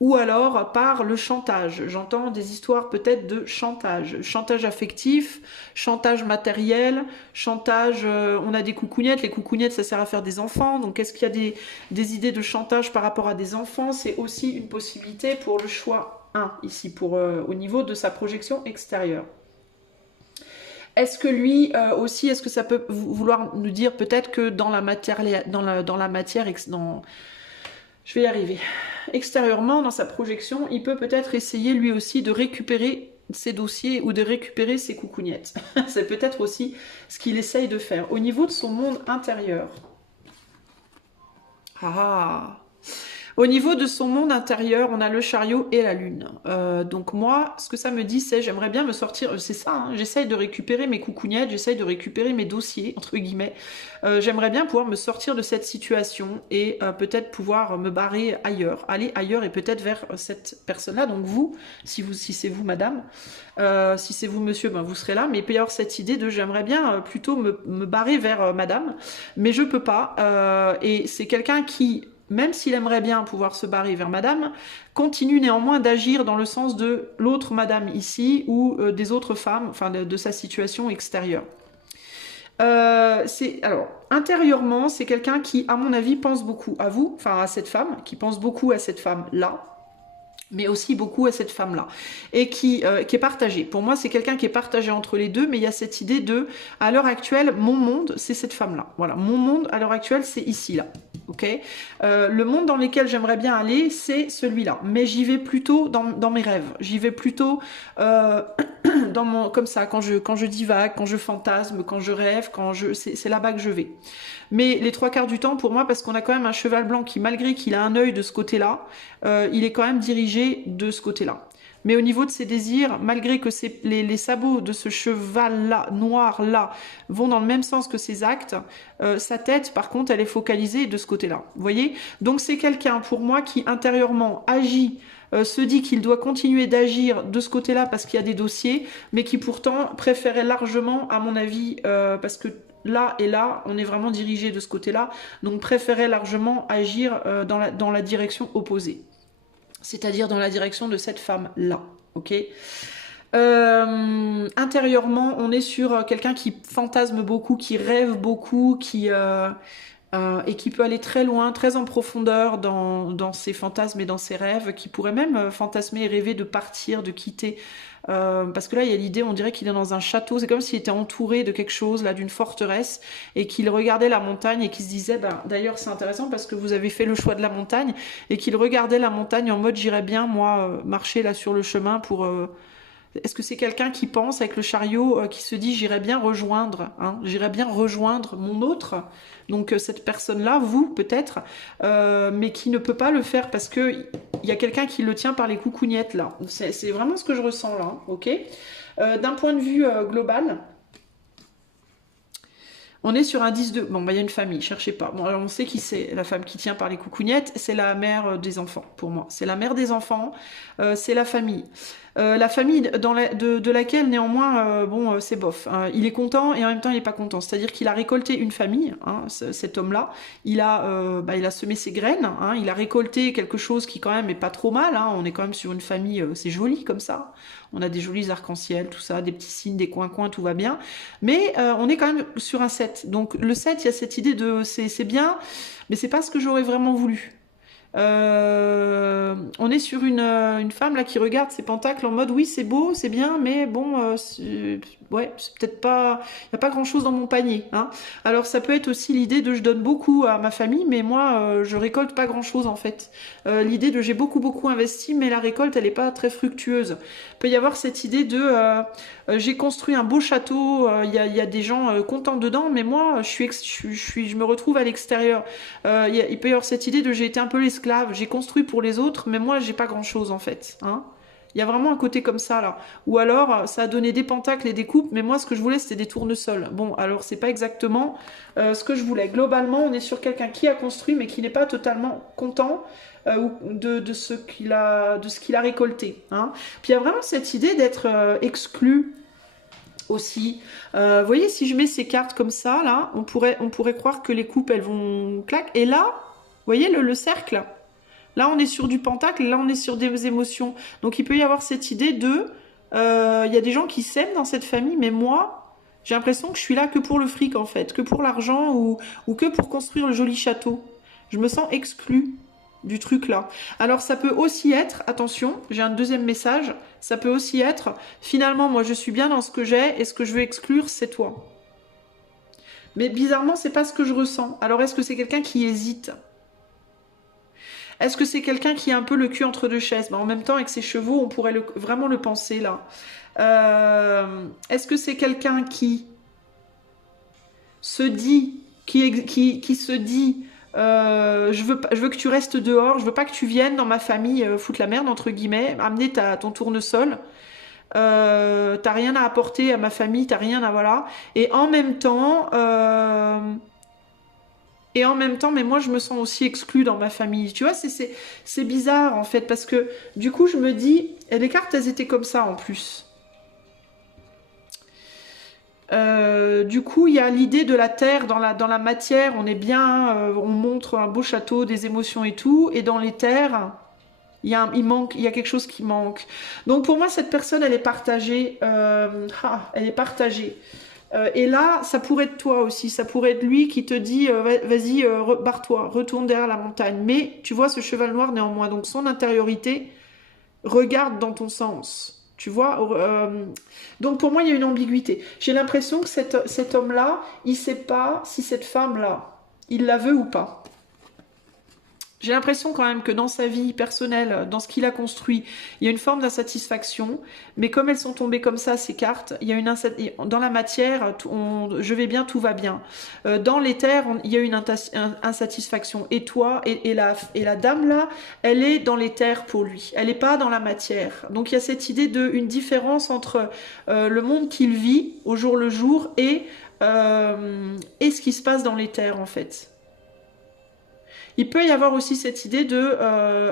ou alors par le chantage. J'entends des histoires peut-être de chantage. Chantage affectif, chantage matériel, chantage... on a des coucougnettes. Les coucougnettes, ça sert à faire des enfants. Donc, est-ce qu'il y a des idées de chantage par rapport à des enfants? C'est aussi une possibilité pour le choix 1, ici, au niveau de sa projection extérieure. Est-ce que lui aussi, est-ce que ça peut vouloir nous dire peut-être que dans la matière, je vais y arriver, extérieurement, dans sa projection, il peut peut-être essayer lui aussi de récupérer ses dossiers ou de récupérer ses coucougnettes. C'est peut-être aussi ce qu'il essaye de faire. Au niveau de son monde intérieur. Ah! Au niveau de son monde intérieur, on a le chariot et la lune. Donc moi, ce que ça me dit, c'est j'aimerais bien me sortir, c'est ça, hein, j'essaye de récupérer mes coucougnettes, j'essaye de récupérer mes dossiers, entre guillemets. J'aimerais bien pouvoir me sortir de cette situation et peut-être pouvoir me barrer ailleurs, aller ailleurs et peut-être vers cette personne-là. Donc vous, si c'est vous, madame, si c'est vous, monsieur, ben vous serez là, mais il peut y avoir cette idée de j'aimerais bien plutôt me barrer vers madame, mais je peux pas. Et c'est quelqu'un qui, même s'il aimerait bien pouvoir se barrer vers madame, continue néanmoins d'agir dans le sens de l'autre madame ici ou des autres femmes, enfin de sa situation extérieure. Alors, intérieurement, c'est quelqu'un qui, à mon avis, pense beaucoup à vous, enfin à cette femme, qui pense beaucoup à cette femme-là, mais aussi beaucoup à cette femme-là, et qui est partagée. Pour moi, c'est quelqu'un qui est partagé entre les deux, mais il y a cette idée de, à l'heure actuelle, mon monde, c'est cette femme-là. Voilà, mon monde, à l'heure actuelle, c'est ici, là. Ok, le monde dans lequel j'aimerais bien aller, c'est celui-là. Mais j'y vais plutôt dans mes rêves. J'y vais plutôt dans mon, comme ça, quand je divague, quand je fantasme, quand je rêve, c'est là-bas que je vais. Mais les 3/4 du temps, pour moi, parce qu'on a quand même un cheval blanc qui, malgré qu'il a un œil de ce côté-là, il est quand même dirigé de ce côté-là. Mais au niveau de ses désirs, malgré que les sabots de ce cheval-là, noir-là, vont dans le même sens que ses actes, sa tête, par contre, elle est focalisée de ce côté-là. Vous voyez? Donc c'est quelqu'un, pour moi, qui intérieurement agit, se dit qu'il doit continuer d'agir de ce côté-là parce qu'il y a des dossiers, mais qui pourtant préférait largement, à mon avis, parce que là et là, on est vraiment dirigé de ce côté-là, donc préférait largement agir dans la direction opposée. C'est-à-dire dans la direction de cette femme-là, ok? Intérieurement, on est sur quelqu'un qui fantasme beaucoup, qui rêve beaucoup, et qui peut aller très loin, très en profondeur dans ses fantasmes et dans ses rêves, qui pourrait même fantasmer et rêver de partir, de quitter. Parce que là, il y a l'idée, on dirait qu'il est dans un château, c'est comme s'il était entouré de quelque chose, là, d'une forteresse, et qu'il regardait la montagne et qu'il se disait, ben, d'ailleurs, c'est intéressant parce que vous avez fait le choix de la montagne, et qu'il regardait la montagne en mode, j'irais bien, moi, marcher là sur le chemin pour... Est-ce que c'est quelqu'un qui pense avec le chariot, qui se dit j'irais bien rejoindre, hein, j'irais bien rejoindre mon autre, donc cette personne-là, vous peut-être, mais qui ne peut pas le faire parce que il y a quelqu'un qui le tient par les coucougnettes là. C'est vraiment ce que je ressens là, ok. D'un point de vue global, on est sur un 10 de... Bon, bah, il y a une famille, cherchez pas. Bon, alors on sait qui c'est, la femme qui tient par les coucougnettes, c'est la mère des enfants, pour moi. C'est la mère des enfants, c'est la famille. La famille de laquelle, néanmoins, bon, c'est bof. Hein. Il est content et en même temps, il n'est pas content. C'est-à-dire qu'il a récolté une famille, hein, cet homme-là. Il a semé ses graines, hein, il a récolté quelque chose qui, quand même, est pas trop mal. Hein. On est quand même sur une famille, c'est joli comme ça. On a des jolis arcs-en-ciel, tout ça, des petits signes, des coins-coins, tout va bien. Mais on est quand même sur un 7. Donc le 7, il y a cette idée de c'est bien, mais c'est pas ce que j'aurais vraiment voulu. On est sur une femme là qui regarde ses pentacles en mode oui c'est beau, c'est bien, mais bon, ouais, c'est peut-être pas, il n'y a pas grand chose dans mon panier. Hein. Alors ça peut être aussi l'idée de je donne beaucoup à ma famille, mais moi je récolte pas grand chose en fait. L'idée de j'ai beaucoup investi, mais la récolte elle est pas très fructueuse. Il peut y avoir cette idée de j'ai construit un beau château, il y a des gens contents dedans, mais moi je me retrouve à l'extérieur. Il peut y avoir cette idée de j'ai été un peu l'esclave, j'ai construit pour les autres, mais moi j'ai pas grand chose en fait. Hein. Il y a vraiment un côté comme ça là. Ou alors ça a donné des pentacles et des coupes, mais moi ce que je voulais c'était des tournesols. Bon, alors c'est pas exactement ce que je voulais. Globalement, on est sur quelqu'un qui a construit, mais qui n'est pas totalement content de ce qu'il a récolté. Hein. Puis il y a vraiment cette idée d'être exclu aussi. Vous voyez, si je mets ces cartes comme ça, là, on pourrait croire que les coupes, elles vont clac. Et là, vous voyez le cercle? Là, on est sur du pentacle, là, on est sur des émotions. Donc, il peut y avoir cette idée de... Il y a des gens qui s'aiment dans cette famille, mais moi, j'ai l'impression que je suis là que pour le fric, en fait, que pour l'argent ou que pour construire le joli château. Je me sens exclue. du truc là. Alors ça peut aussi être, attention, j'ai un deuxième message, ça peut aussi être, finalement moi je suis bien dans ce que j'ai et ce que je veux exclure c'est toi. Mais bizarrement c'est pas ce que je ressens. Alors est-ce que c'est quelqu'un qui hésite? Est-ce que c'est quelqu'un qui a un peu le cul entre deux chaises? En même temps avec ses chevaux on pourrait vraiment le penser là. Est-ce que c'est quelqu'un qui se dit, qui se dit je veux que tu restes dehors, je veux pas que tu viennes dans ma famille foutre la merde entre guillemets, amener ton tournesol, t'as rien à apporter à ma famille, t'as rien à voilà, et en même temps mais moi je me sens aussi exclue dans ma famille, tu vois, c'est bizarre en fait parce que du coup je me dis, et les cartes elles étaient comme ça en plus. Du coup, il y a l'idée de la terre dans la matière. On est bien, on montre un beau château, des émotions et tout. Et dans les terres, il y a quelque chose qui manque. Donc pour moi, cette personne, elle est partagée. Elle est partagée. Et là, ça pourrait être toi aussi. Ça pourrait être lui qui te dit, vas-y, barre-toi, retourne derrière la montagne. Mais tu vois ce cheval noir néanmoins. Donc son intériorité regarde dans ton sens. Tu vois, donc pour moi, il y a une ambiguïté. J'ai l'impression que cet homme-là, il ne sait pas si cette femme-là, il la veut ou pas. J'ai l'impression quand même que dans sa vie personnelle, dans ce qu'il a construit, il y a une forme d'insatisfaction, mais comme elles sont tombées comme ça, ces cartes, il y a dans la matière, je vais bien, tout va bien. Dans les terres, il y a une insatisfaction. Et toi, et la dame là, elle est dans les terres pour lui. Elle n'est pas dans la matière. Donc il y a cette idée une différence entre le monde qu'il vit au jour le jour et ce qui se passe dans les terres en fait. Il peut y avoir aussi cette idée de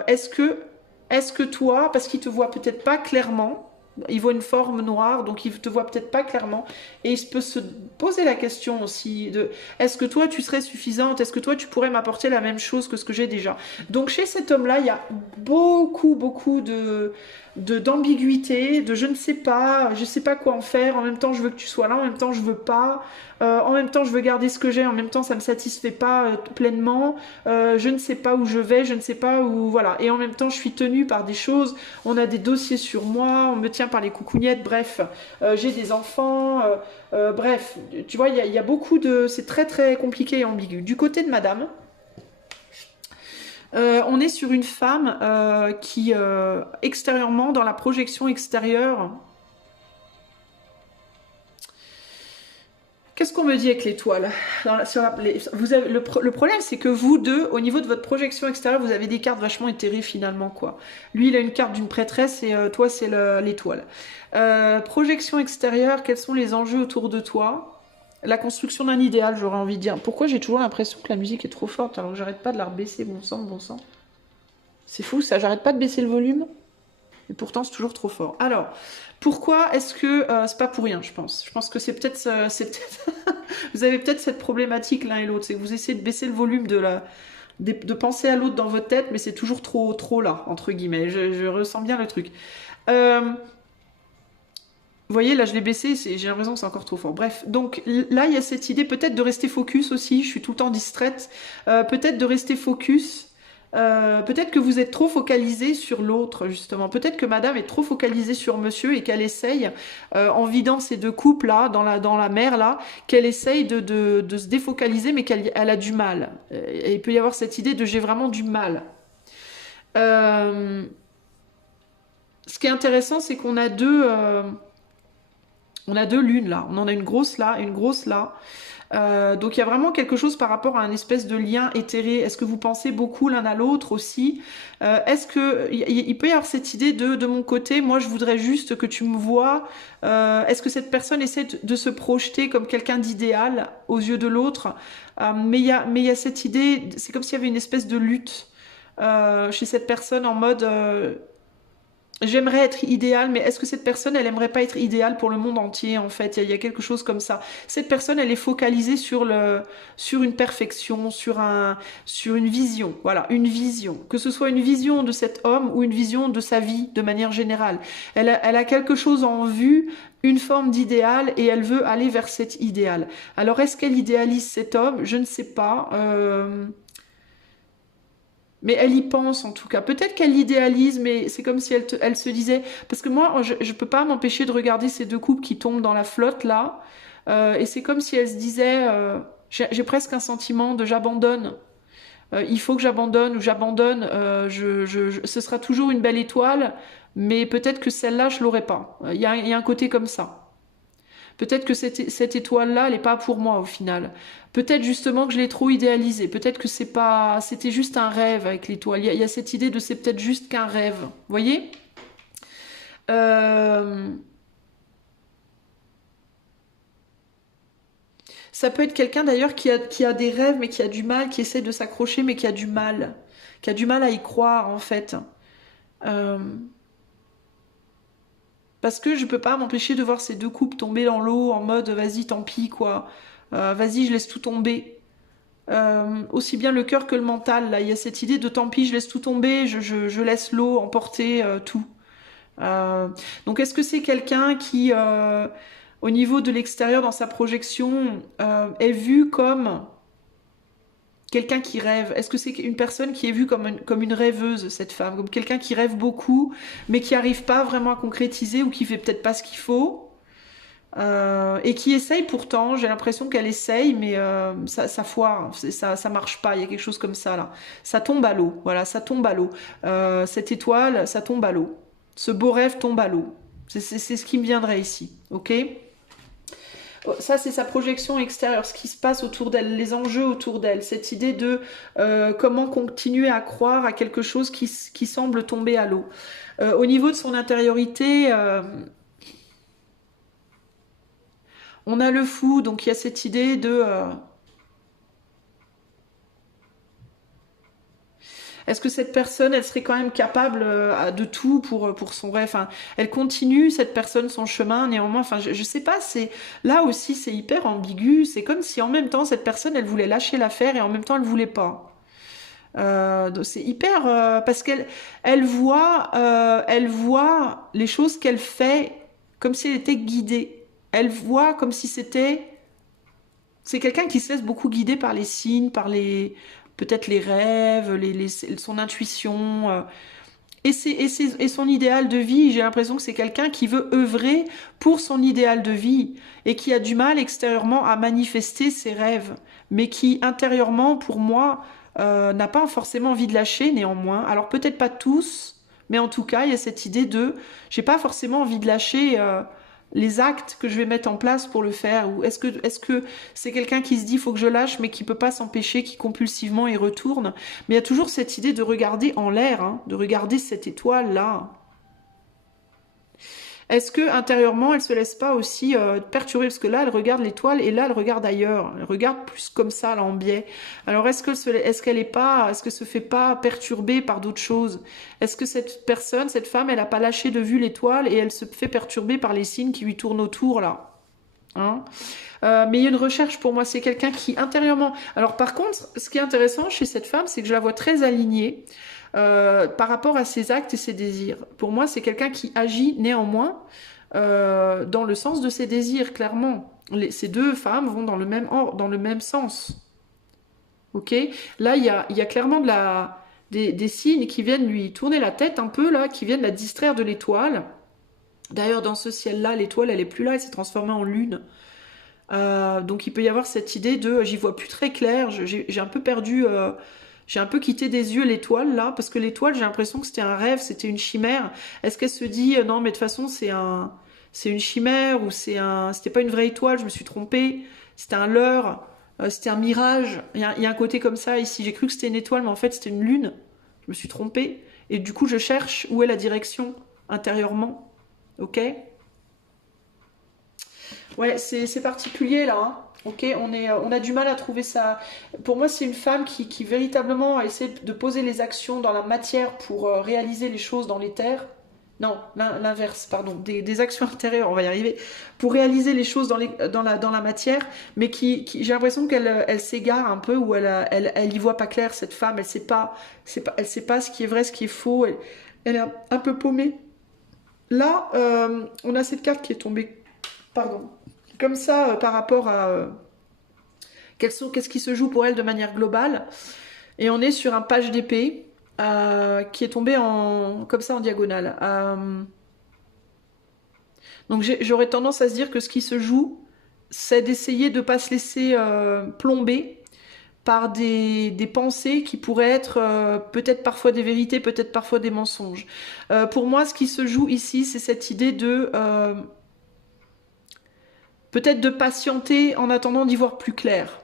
est-ce que toi, parce qu'il te voit peut-être pas clairement, il voit une forme noire, donc il te voit peut-être pas clairement, et il peut se poser la question aussi de est-ce que toi tu serais suffisante, est-ce que toi tu pourrais m'apporter la même chose que ce que j'ai déjà. Donc chez cet homme-là, il y a beaucoup d'ambiguïté, de je ne sais pas, je sais pas quoi en faire, en même temps je veux que tu sois là, en même temps je veux pas, en même temps je veux garder ce que j'ai, en même temps ça me satisfait pas pleinement, je ne sais pas où je vais, je ne sais pas où, voilà, et en même temps je suis tenue par des choses, on a des dossiers sur moi, on me tient par les coucougnettes, bref, j'ai des enfants, bref, tu vois, il y a beaucoup de, c'est très très compliqué et ambigu. Du côté de madame, on est sur une femme qui, extérieurement, dans la projection extérieure, qu'est-ce qu'on me dit avec l'étoile? Le problème, c'est que vous deux, au niveau de votre projection extérieure, vous avez des cartes vachement éthérées finalement, quoi. Lui, il a une carte d'une prêtresse et toi, c'est l'étoile. Projection extérieure, quels sont les enjeux autour de toi? La construction d'un idéal, j'aurais envie de dire. Pourquoi j'ai toujours l'impression que la musique est trop forte alors que j'arrête pas de la rebaisser, bon sang, bon sang. C'est fou ça, j'arrête pas de baisser le volume. Et pourtant, c'est toujours trop fort. Alors, pourquoi est-ce que... c'est pas pour rien, je pense. Je pense que c'est peut-être... vous avez peut-être cette problématique l'un et l'autre. C'est que vous essayez de baisser le volume de penser à l'autre dans votre tête, mais c'est toujours trop là, entre guillemets. Je ressens bien le truc. Vous voyez, là, je l'ai baissé, j'ai l'impression que c'est encore trop fort. Bref, donc là, il y a cette idée peut-être de rester focus aussi. Je suis tout le temps distraite. Peut-être de rester focus. Peut-être que vous êtes trop focalisé sur l'autre, justement. Peut-être que madame est trop focalisée sur monsieur et qu'elle essaye, en vidant ces deux couples-là, dans la mer, là, qu'elle essaye de se défocaliser, mais qu'elle a du mal. Et il peut y avoir cette idée de j'ai vraiment du mal. Ce qui est intéressant, c'est qu'on a on a deux lunes là, on en a une grosse là, une grosse là. Donc il y a vraiment quelque chose par rapport à un espèce de lien éthéré. Est-ce que vous pensez beaucoup l'un à l'autre aussi? Est-ce que il peut y avoir cette idée de mon côté, moi je voudrais juste que tu me vois. Est-ce que cette personne essaie de se projeter comme quelqu'un d'idéal aux yeux de l'autre? Mais il y a cette idée, c'est comme s'il y avait une espèce de lutte chez cette personne en mode j'aimerais être idéale, mais est-ce que cette personne, elle aimerait pas être idéale pour le monde entier, en fait? Il y a quelque chose comme ça. Cette personne, elle est focalisée sur une perfection, sur une vision. Voilà, une vision. Que ce soit une vision de cet homme ou une vision de sa vie, de manière générale. Elle a quelque chose en vue, une forme d'idéal, et elle veut aller vers cet idéal. Alors, est-ce qu'elle idéalise cet homme? Je ne sais pas. Mais elle y pense en tout cas. Peut-être qu'elle l'idéalise, mais c'est comme si elle se disait... Parce que moi, je peux pas m'empêcher de regarder ces deux couples qui tombent dans la flotte là. Et c'est comme si elle se disait... j'ai presque un sentiment de j'abandonne. Il faut que j'abandonne ou j'abandonne. Ce sera toujours une belle étoile, mais peut-être que celle-là, je l'aurai pas. Il y a un côté comme ça. Peut-être que cette étoile-là, elle n'est pas pour moi au final. Peut-être justement que je l'ai trop idéalisée. Peut-être que c'était juste un rêve avec l'étoile. Il y a cette idée de c'est peut-être juste qu'un rêve. Vous voyez? Euh, Ça peut être quelqu'un d'ailleurs qui a des rêves mais qui a du mal, qui essaie de s'accrocher mais qui a du mal. Qui a du mal à y croire en fait. Euh, Parce que je peux pas m'empêcher de voir ces deux couples tomber dans l'eau en mode vas-y tant pis quoi. Vas-y je laisse tout tomber. Aussi bien le cœur que le mental. Là, il y a cette idée de tant pis, je laisse tout tomber, je laisse l'eau emporter tout. Euh, donc, est-ce que c'est quelqu'un qui, au niveau de l'extérieur, dans sa projection, est vu comme quelqu'un qui rêve? Est-ce que c'est une personne qui est vue comme une rêveuse, cette femme, comme quelqu'un qui rêve beaucoup, mais qui n'arrive pas vraiment à concrétiser ou qui fait peut-être pas ce qu'il faut? Et qui essaye pourtant, j'ai l'impression qu'elle essaye, mais ça foire, ça marche pas, il y a quelque chose comme ça là. Ça tombe à l'eau, voilà, ça tombe à l'eau. Cette étoile, ça tombe à l'eau. Ce beau rêve tombe à l'eau. C'est ce qui me viendrait ici, ok? Ça, c'est sa projection extérieure, ce qui se passe autour d'elle, les enjeux autour d'elle, cette idée de comment continuer à croire à quelque chose qui semble tomber à l'eau. Au niveau de son intériorité, on a le fou, donc il y a cette idée de... est-ce que cette personne, elle serait quand même capable de tout pour son rêve? Enfin, elle continue, cette personne, son chemin, néanmoins, enfin, je sais pas, c'est... Là aussi, c'est hyper ambigu, c'est comme si en même temps, cette personne, elle voulait lâcher l'affaire et en même temps, elle voulait pas. Donc c'est hyper... parce elle voit les choses qu'elle fait comme si elle était guidée. Elle voit comme si c'était... C'est quelqu'un qui se laisse beaucoup guider par les signes, par les peut-être les rêves, son intuition. Et son idéal de vie, j'ai l'impression que c'est quelqu'un qui veut œuvrer pour son idéal de vie et qui a du mal extérieurement à manifester ses rêves, mais qui intérieurement, pour moi, n'a pas forcément envie de lâcher néanmoins. Alors peut-être pas tous, mais en tout cas, il y a cette idée de j'ai pas forcément envie de lâcher les actes que je vais mettre en place pour le faire. Ou est-ce que c'est quelqu'un qui se dit il faut que je lâche, mais qui peut pas s'empêcher, qui compulsivement y retourne. Mais il y a toujours cette idée de regarder en l'air, hein, de regarder cette étoile-là. Est-ce que intérieurement, elle se laisse pas aussi perturber? Parce que là, elle regarde l'étoile et là, elle regarde ailleurs. Elle regarde plus comme ça, là, en biais. Alors, est-ce qu'elle est pas, est-ce que se fait pas perturber par d'autres choses? Est-ce que cette personne, cette femme, elle a pas lâché de vue l'étoile et elle se fait perturber par les signes qui lui tournent autour, là? Hein. Mais il y a une recherche pour moi, c'est quelqu'un qui intérieurement... Alors par contre, ce qui est intéressant chez cette femme, c'est que je la vois très alignée par rapport à ses actes et ses désirs. Pour moi, c'est quelqu'un qui agit néanmoins dans le sens de ses désirs, clairement. Ces deux femmes vont dans le même sens. Ok? Là, il y a clairement des signes qui viennent lui tourner la tête un peu, là, qui viennent la distraire de l'étoile. D'ailleurs, dans ce ciel-là, l'étoile, elle est plus là, elle s'est transformée en lune. Donc il peut y avoir cette idée de j'y vois plus très clair, j'ai un peu perdu, j'ai un peu quitté des yeux l'étoile là, parce que l'étoile j'ai l'impression que c'était un rêve, c'était une chimère. Est-ce qu'elle se dit non mais de toute façon c'est une chimère ou c'était pas une vraie étoile, je me suis trompée, c'était un leurre, c'était un mirage. Il y a un côté comme ça ici, j'ai cru que c'était une étoile mais en fait c'était une lune, je me suis trompée et du coup je cherche où est la direction intérieurement, ok? Ouais, c'est particulier là, hein. Ok, on a du mal à trouver ça. Pour moi, c'est une femme qui véritablement essaie de poser les actions dans la matière pour réaliser les choses dans les terres. Non, l'inverse, pardon, des actions intérieures, on va y arriver, pour réaliser les choses dans la matière, mais j'ai l'impression elle s'égare un peu, ou elle y voit pas clair, cette femme, elle sait pas ce qui est vrai, ce qui est faux, elle est un peu paumée. Là, on a cette carte qui est tombée, pardon, comme ça par rapport à qu'est-ce qui se joue pour elle de manière globale. Et on est sur un page d'épée qui est tombé comme ça en diagonale. Donc j'aurais tendance à se dire que ce qui se joue, c'est d'essayer de ne pas se laisser plomber par des pensées qui pourraient être peut-être parfois des vérités, peut-être parfois des mensonges. Pour moi, ce qui se joue ici, c'est cette idée de peut-être de patienter en attendant d'y voir plus clair.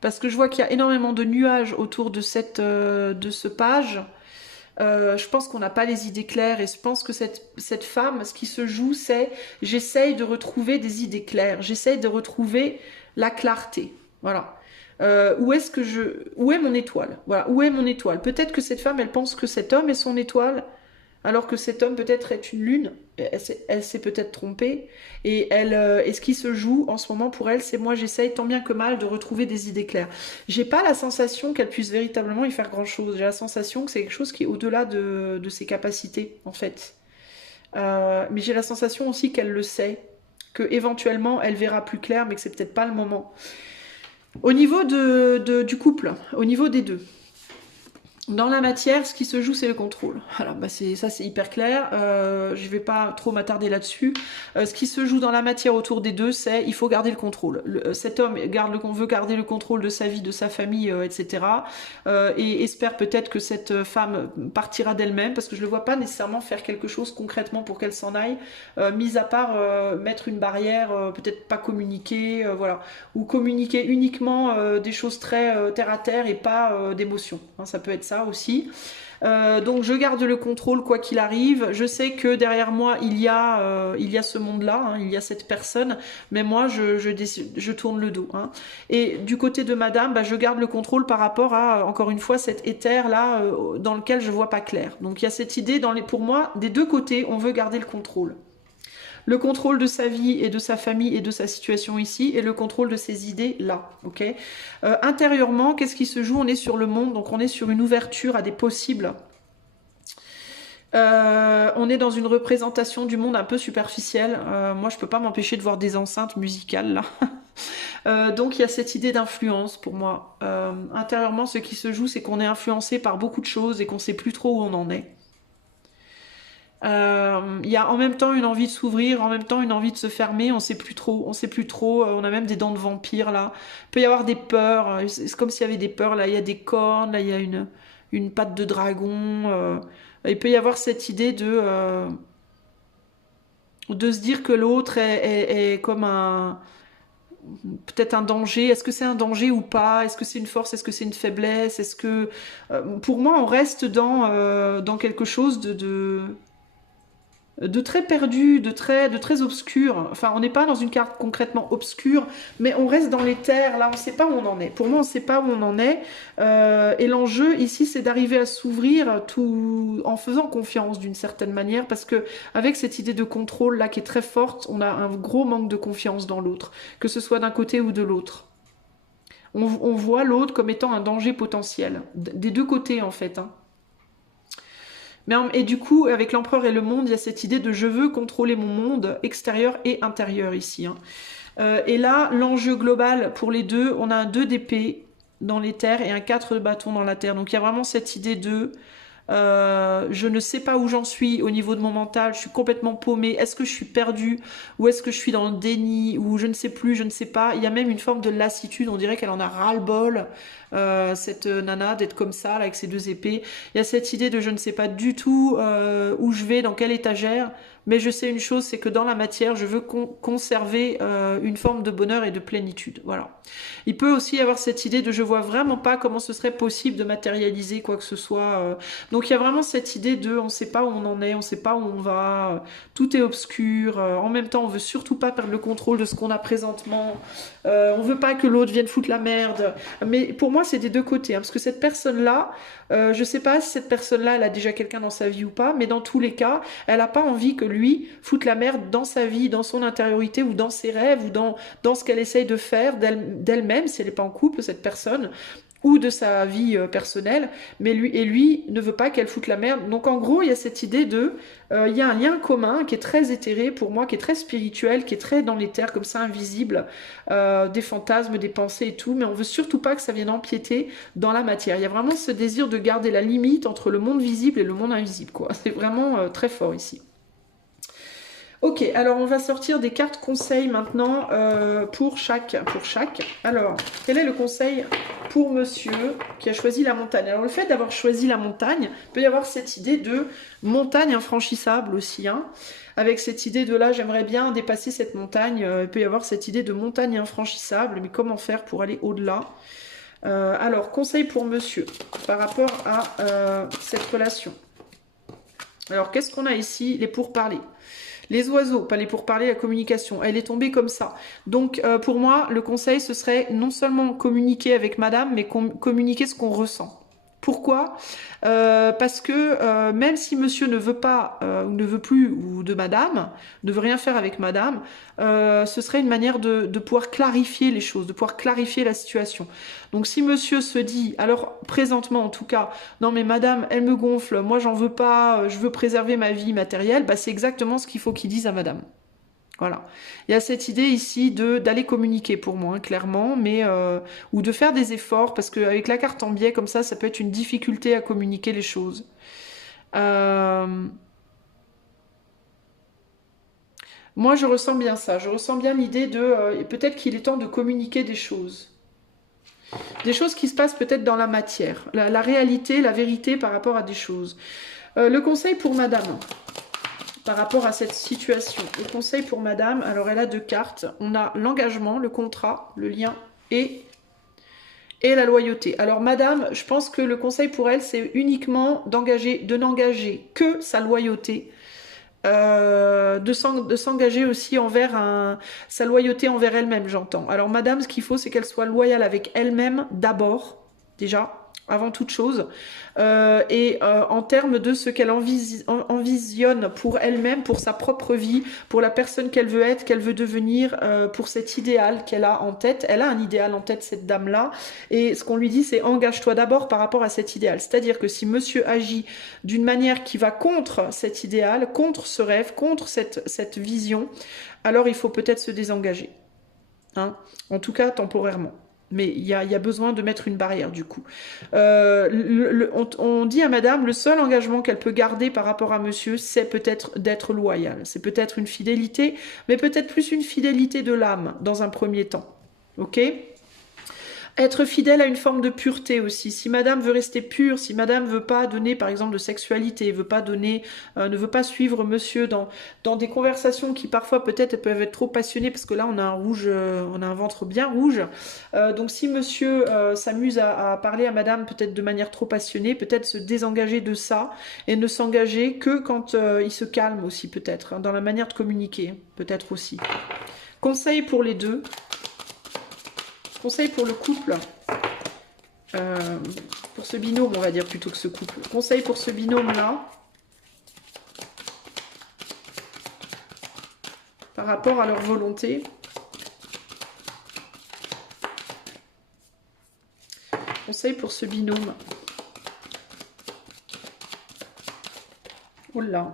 Parce que je vois qu'il y a énormément de nuages autour de ce page. Je pense qu'on n'a pas les idées claires et je pense que cette femme, ce qui se joue, c'est j'essaye de retrouver des idées claires, j'essaye de retrouver la clarté. Voilà. Où est mon étoile? Voilà, où est mon étoile? Peut-être que cette femme, elle pense que cet homme est son étoile, alors que cet homme peut-être est une lune. Elle s'est peut-être trompée. Et ce qui se joue en ce moment pour elle, c'est moi j'essaye tant bien que mal de retrouver des idées claires. J'ai pas la sensation qu'elle puisse véritablement y faire grand-chose. J'ai la sensation que c'est quelque chose qui est au-delà de ses capacités, en fait. Mais j'ai la sensation aussi qu'elle le sait, que éventuellement elle verra plus clair, mais que c'est peut-être pas le moment. Au niveau du couple, au niveau des deux. Dans la matière, ce qui se joue, c'est le contrôle. Alors, ça, c'est hyper clair. Je vais pas trop m'attarder là-dessus. Ce qui se joue dans la matière autour des deux, c'est il faut garder le contrôle. Cet homme veut garder le contrôle de sa vie, de sa famille, etc. Et espère peut-être que cette femme partira d'elle-même, parce que je ne le vois pas nécessairement faire quelque chose concrètement pour qu'elle s'en aille, mis à part mettre une barrière, peut-être pas communiquer, voilà, ou communiquer uniquement des choses très terre à terre et pas d'émotions. Hein, ça peut être ça aussi. Donc je garde le contrôle quoi qu'il arrive. Je sais que derrière moi il y a ce monde-là, hein, il y a cette personne, mais moi je tourne le dos. Hein. Et du côté de Madame, je garde le contrôle par rapport à encore une fois cet éther là dans lequel je vois pas clair. Donc il y a cette idée pour moi des deux côtés, on veut garder le contrôle. Le contrôle de sa vie et de sa famille et de sa situation ici, et le contrôle de ses idées là, ok. Intérieurement, qu'est-ce qui se joue? On est sur le monde, donc on est sur une ouverture à des possibles. On est dans une représentation du monde un peu superficielle. Moi, je peux pas m'empêcher de voir des enceintes musicales là. Donc il y a cette idée d'influence pour moi. Intérieurement, ce qui se joue, c'est qu'on est influencé par beaucoup de choses et qu'on sait plus trop où on en est. Il y a en même temps une envie de s'ouvrir, en même temps une envie de se fermer, on sait plus trop, on a même des dents de vampire là. Il peut y avoir des peurs, c'est comme s'il y avait des peurs là, il y a des cornes, là il y a une patte de dragon. Il peut y avoir cette idée de se dire que l'autre est comme peut-être un danger. Est-ce que c'est un danger ou pas? Est-ce que c'est une force? Est-ce que c'est une faiblesse? Est-ce que pour moi on reste dans quelque chose de très perdu, de très obscur. Enfin, on n'est pas dans une carte concrètement obscure, mais on reste dans les terres, là, on ne sait pas où on en est. Pour moi, on ne sait pas où on en est. Et l'enjeu, ici, c'est d'arriver à s'ouvrir tout en faisant confiance, d'une certaine manière, parce que avec cette idée de contrôle, là, qui est très forte, on a un gros manque de confiance dans l'autre, que ce soit d'un côté ou de l'autre. On voit l'autre comme étant un danger potentiel, des deux côtés, en fait, hein. Et du coup, avec l'empereur et le monde, il y a cette idée de je veux contrôler mon monde extérieur et intérieur ici. Hein. Et là, l'enjeu global pour les deux, on a un 2 d'épée dans les terres et un 4 de bâton dans la terre. Donc il y a vraiment cette idée de je ne sais pas où j'en suis au niveau de mon mental, je suis complètement paumée, est-ce que je suis perdue ou est-ce que je suis dans le déni ou je ne sais plus, je ne sais pas. Il y a même une forme de lassitude, on dirait qu'elle en a ras-le-bol, cette nana, d'être comme ça, là, avec ses 2 épées. Il y a cette idée de je ne sais pas du tout où je vais, dans quelle étagère, mais je sais une chose, c'est que dans la matière, je veux conserver une forme de bonheur et de plénitude. Voilà. Il peut aussi y avoir cette idée de je vois vraiment pas comment ce serait possible de matérialiser quoi que ce soit. Donc il y a vraiment cette idée de on sait pas où on en est, on sait pas où on va, tout est obscur. En même temps, on veut surtout pas perdre le contrôle de ce qu'on a présentement. On veut pas que l'autre vienne foutre la merde. Mais pour moi, c'est des deux côtés, hein, parce que cette personne-là, je sais pas si cette personne-là, elle a déjà quelqu'un dans sa vie ou pas, mais dans tous les cas, elle a pas envie que lui foute la merde dans sa vie, dans son intériorité ou dans ses rêves ou dans ce qu'elle essaye de faire d'elle-même, si elle n'est pas en couple, cette personne, ou de sa vie personnelle, mais lui ne veut pas qu'elle foute la merde. Donc en gros, il y a cette idée de, il y a un lien commun qui est très éthéré pour moi, qui est très spirituel, qui est très dans l'éther, comme ça, invisible, des fantasmes, des pensées et tout, mais on veut surtout pas que ça vienne empiéter dans la matière. Il y a vraiment ce désir de garder la limite entre le monde visible et le monde invisible, quoi. C'est vraiment très fort ici. Ok, alors on va sortir des cartes conseils maintenant pour chaque. Alors, quel est le conseil pour monsieur qui a choisi la montagne? Alors, le fait d'avoir choisi la montagne, il peut y avoir cette idée de montagne infranchissable aussi, hein, avec cette idée de là, j'aimerais bien dépasser cette montagne. Il peut y avoir cette idée de montagne infranchissable, mais comment faire pour aller au-delà? Alors, conseil pour monsieur par rapport à cette relation. Alors, qu'est-ce qu'on a ici? Les pourparlers. Les oiseaux, pas les pourparlers, la communication. Elle est tombée comme ça. Donc, pour moi, le conseil, ce serait non seulement communiquer avec madame, mais communiquer ce qu'on ressent. Pourquoi? Parce que même si monsieur ne veut pas, ou ne veut plus, ou de madame, ne veut rien faire avec madame, ce serait une manière de pouvoir clarifier les choses, de pouvoir clarifier la situation. Donc si monsieur se dit, alors présentement en tout cas, non mais madame, elle me gonfle, moi j'en veux pas, je veux préserver ma vie matérielle, bah c'est exactement ce qu'il faut qu'il dise à madame. Voilà. Il y a cette idée ici d'aller communiquer pour moi, hein, clairement, mais ou de faire des efforts, parce qu'avec la carte en biais, comme ça peut être une difficulté à communiquer les choses. Moi, je ressens bien ça. Je ressens bien l'idée de peut-être qu'il est temps de communiquer des choses. Des choses qui se passent peut-être dans la matière. La réalité, la vérité par rapport à des choses. Le conseil pour madame, par rapport à cette situation. Le conseil pour madame, alors elle a deux cartes. On a l'engagement, le contrat, le lien et la loyauté. Alors madame, je pense que le conseil pour elle, c'est uniquement de n'engager que sa loyauté. De s'engager aussi envers sa loyauté envers elle-même, j'entends. Alors madame, ce qu'il faut, c'est qu'elle soit loyale avec elle-même d'abord, déjà, avant toute chose, en termes de ce qu'elle envisionne pour elle-même, pour sa propre vie, pour la personne qu'elle veut être, qu'elle veut devenir, pour cet idéal qu'elle a en tête. Elle a un idéal en tête, cette dame-là, et ce qu'on lui dit, c'est engage-toi d'abord par rapport à cet idéal. C'est-à-dire que si monsieur agit d'une manière qui va contre cet idéal, contre ce rêve, contre cette vision, alors il faut peut-être se désengager. Hein, en tout cas, temporairement. Mais il y a besoin de mettre une barrière du coup. On dit à madame, le seul engagement qu'elle peut garder par rapport à monsieur, c'est peut-être d'être loyale. C'est peut-être une fidélité, mais peut-être plus une fidélité de l'âme dans un premier temps. Ok ? Être fidèle à une forme de pureté aussi. Si madame veut rester pure, si madame veut pas donner par exemple de sexualité, veut pas donner, ne veut pas suivre monsieur dans des conversations qui parfois peut-être peuvent être trop passionnées, parce que là on a un rouge, on a un ventre bien rouge. Donc si monsieur s'amuse à parler à madame peut-être de manière trop passionnée, peut-être se désengager de ça et ne s'engager que quand il se calme aussi peut-être, hein, dans la manière de communiquer, peut-être aussi. Conseil pour les deux. Conseil pour le couple, pour ce binôme, on va dire plutôt que ce couple. Conseil pour ce binôme-là, par rapport à leur volonté. Conseil pour ce binôme. Oh là.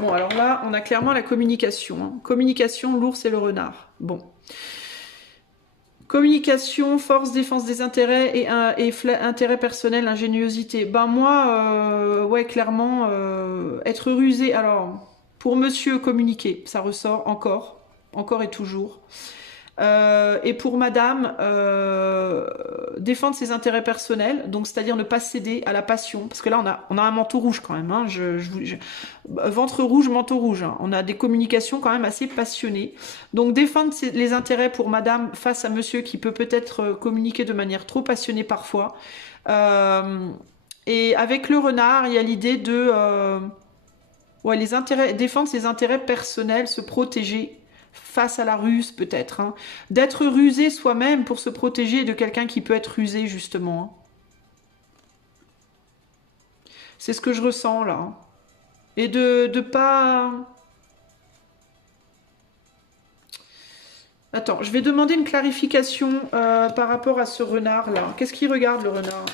Bon, alors là, on a clairement la communication. Hein. Communication, l'ours et le renard. Bon. Communication, force, défense des intérêts et intérêt personnel, ingéniosité. Ben moi, ouais, clairement, être rusé. Alors, pour monsieur, communiquer, ça ressort encore et toujours. Et pour madame, défendre ses intérêts personnels, donc c'est-à-dire ne pas céder à la passion, parce que là on a un manteau rouge quand même, hein, ventre rouge, manteau rouge, hein. On a des communications quand même assez passionnées, donc défendre les intérêts pour madame face à monsieur qui peut peut-être communiquer de manière trop passionnée parfois, et avec le renard il y a l'idée de ouais, défendre ses intérêts personnels, se protéger face à la ruse peut-être, hein. D'être rusé soi-même pour se protéger de quelqu'un qui peut être rusé justement. C'est ce que je ressens là. Et de pas... Attends, je vais demander une clarification par rapport à ce renard-là. Qu'est-ce qu'il regarde, le renard?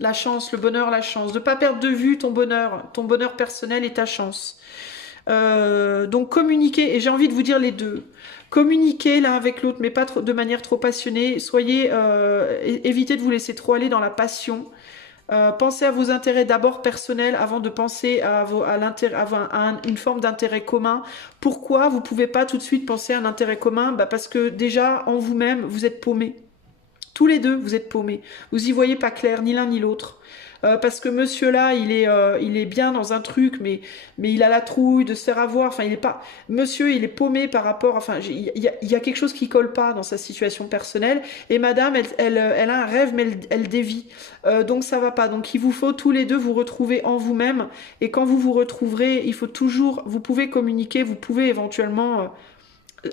La chance, le bonheur, la chance. De ne pas perdre de vue ton bonheur personnel et ta chance. Donc communiquer, et j'ai envie de vous dire les deux. Communiquez l'un avec l'autre, mais pas trop, de manière trop passionnée. Soyez, évitez de vous laisser trop aller dans la passion. Pensez à vos intérêts d'abord personnels avant de penser à une forme d'intérêt commun. Pourquoi vous pouvez pas tout de suite penser à un intérêt commun? Parce que déjà, en vous-même, vous êtes paumés. Tous les deux, vous êtes paumés. Vous y voyez pas clair, ni l'un ni l'autre. Parce que monsieur là, il est bien dans un truc, mais il a la trouille de se faire avoir. Enfin, il est pas. Monsieur, il est paumé par rapport. Enfin, il y a quelque chose qui colle pas dans sa situation personnelle. Et madame, elle a un rêve, mais elle dévie. Donc ça va pas. Donc il vous faut tous les deux vous retrouver en vous-même. Et quand vous vous retrouverez, il faut toujours. Vous pouvez communiquer, vous pouvez éventuellement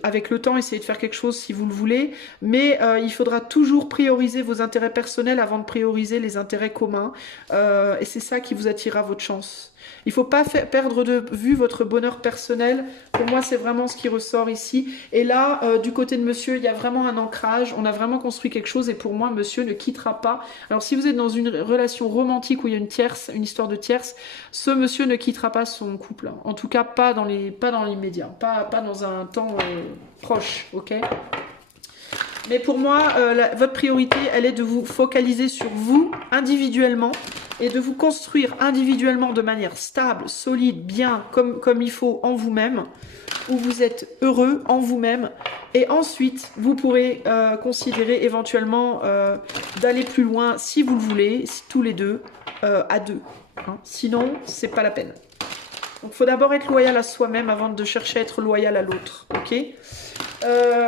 avec le temps, essayez de faire quelque chose si vous le voulez, mais il faudra toujours prioriser vos intérêts personnels avant de prioriser les intérêts communs, et c'est ça qui vous attirera votre chance. Il ne faut pas perdre de vue votre bonheur personnel. Pour moi, c'est vraiment ce qui ressort ici. Et là, du côté de monsieur, il y a vraiment un ancrage. On a vraiment construit quelque chose. Et pour moi, monsieur ne quittera pas. Alors, si vous êtes dans une relation romantique où il y a une histoire de tierce, ce monsieur ne quittera pas son couple. En tout cas, pas dans l'immédiat. Pas dans un temps proche, ok? Mais pour moi, votre priorité, elle est de vous focaliser sur vous, individuellement, et de vous construire individuellement de manière stable, solide, bien, comme il faut en vous-même, où vous êtes heureux en vous-même. Et ensuite, vous pourrez considérer éventuellement d'aller plus loin, si vous le voulez, tous les deux, à deux. Hein. Sinon, c'est pas la peine. Donc, il faut d'abord être loyal à soi-même avant de chercher à être loyal à l'autre. Ok ?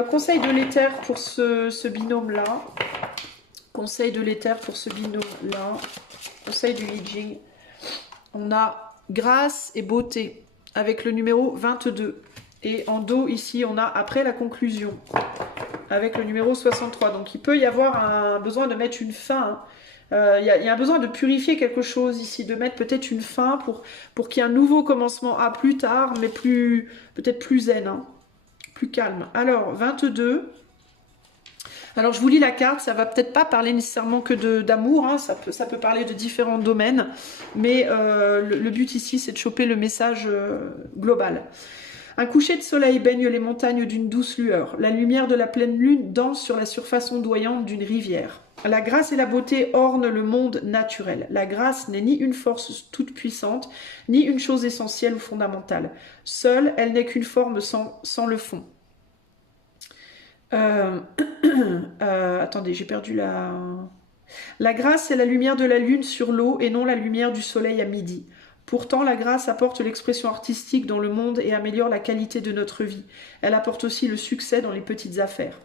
Conseil de l'éther pour ce binôme-là. Conseil de l'éther pour ce binôme-là. Conseil du I Ching. On a grâce et beauté avec le numéro 22. Et en dos, ici, on a après la conclusion avec le numéro 63. Donc, il peut y avoir un besoin de mettre une fin. Il y a un besoin de purifier quelque chose ici, de mettre peut-être une fin pour qu'il y ait un nouveau commencement à plus tard, mais peut-être plus zen, hein, plus calme. Alors, 22. Alors, je vous lis la carte, ça va peut-être pas parler nécessairement que d'amour, hein, ça peut parler de différents domaines, mais le but ici, c'est de choper le message global. Un coucher de soleil baigne les montagnes d'une douce lueur. La lumière de la pleine lune danse sur la surface ondoyante d'une rivière. La grâce et la beauté ornent le monde naturel. La grâce n'est ni une force toute puissante, ni une chose essentielle ou fondamentale. Seule, elle n'est qu'une forme sans le fond. Attendez, j'ai perdu la... La grâce est la lumière de la lune sur l'eau et non la lumière du soleil à midi. Pourtant, la grâce apporte l'expression artistique dans le monde et améliore la qualité de notre vie. Elle apporte aussi le succès dans les petites affaires.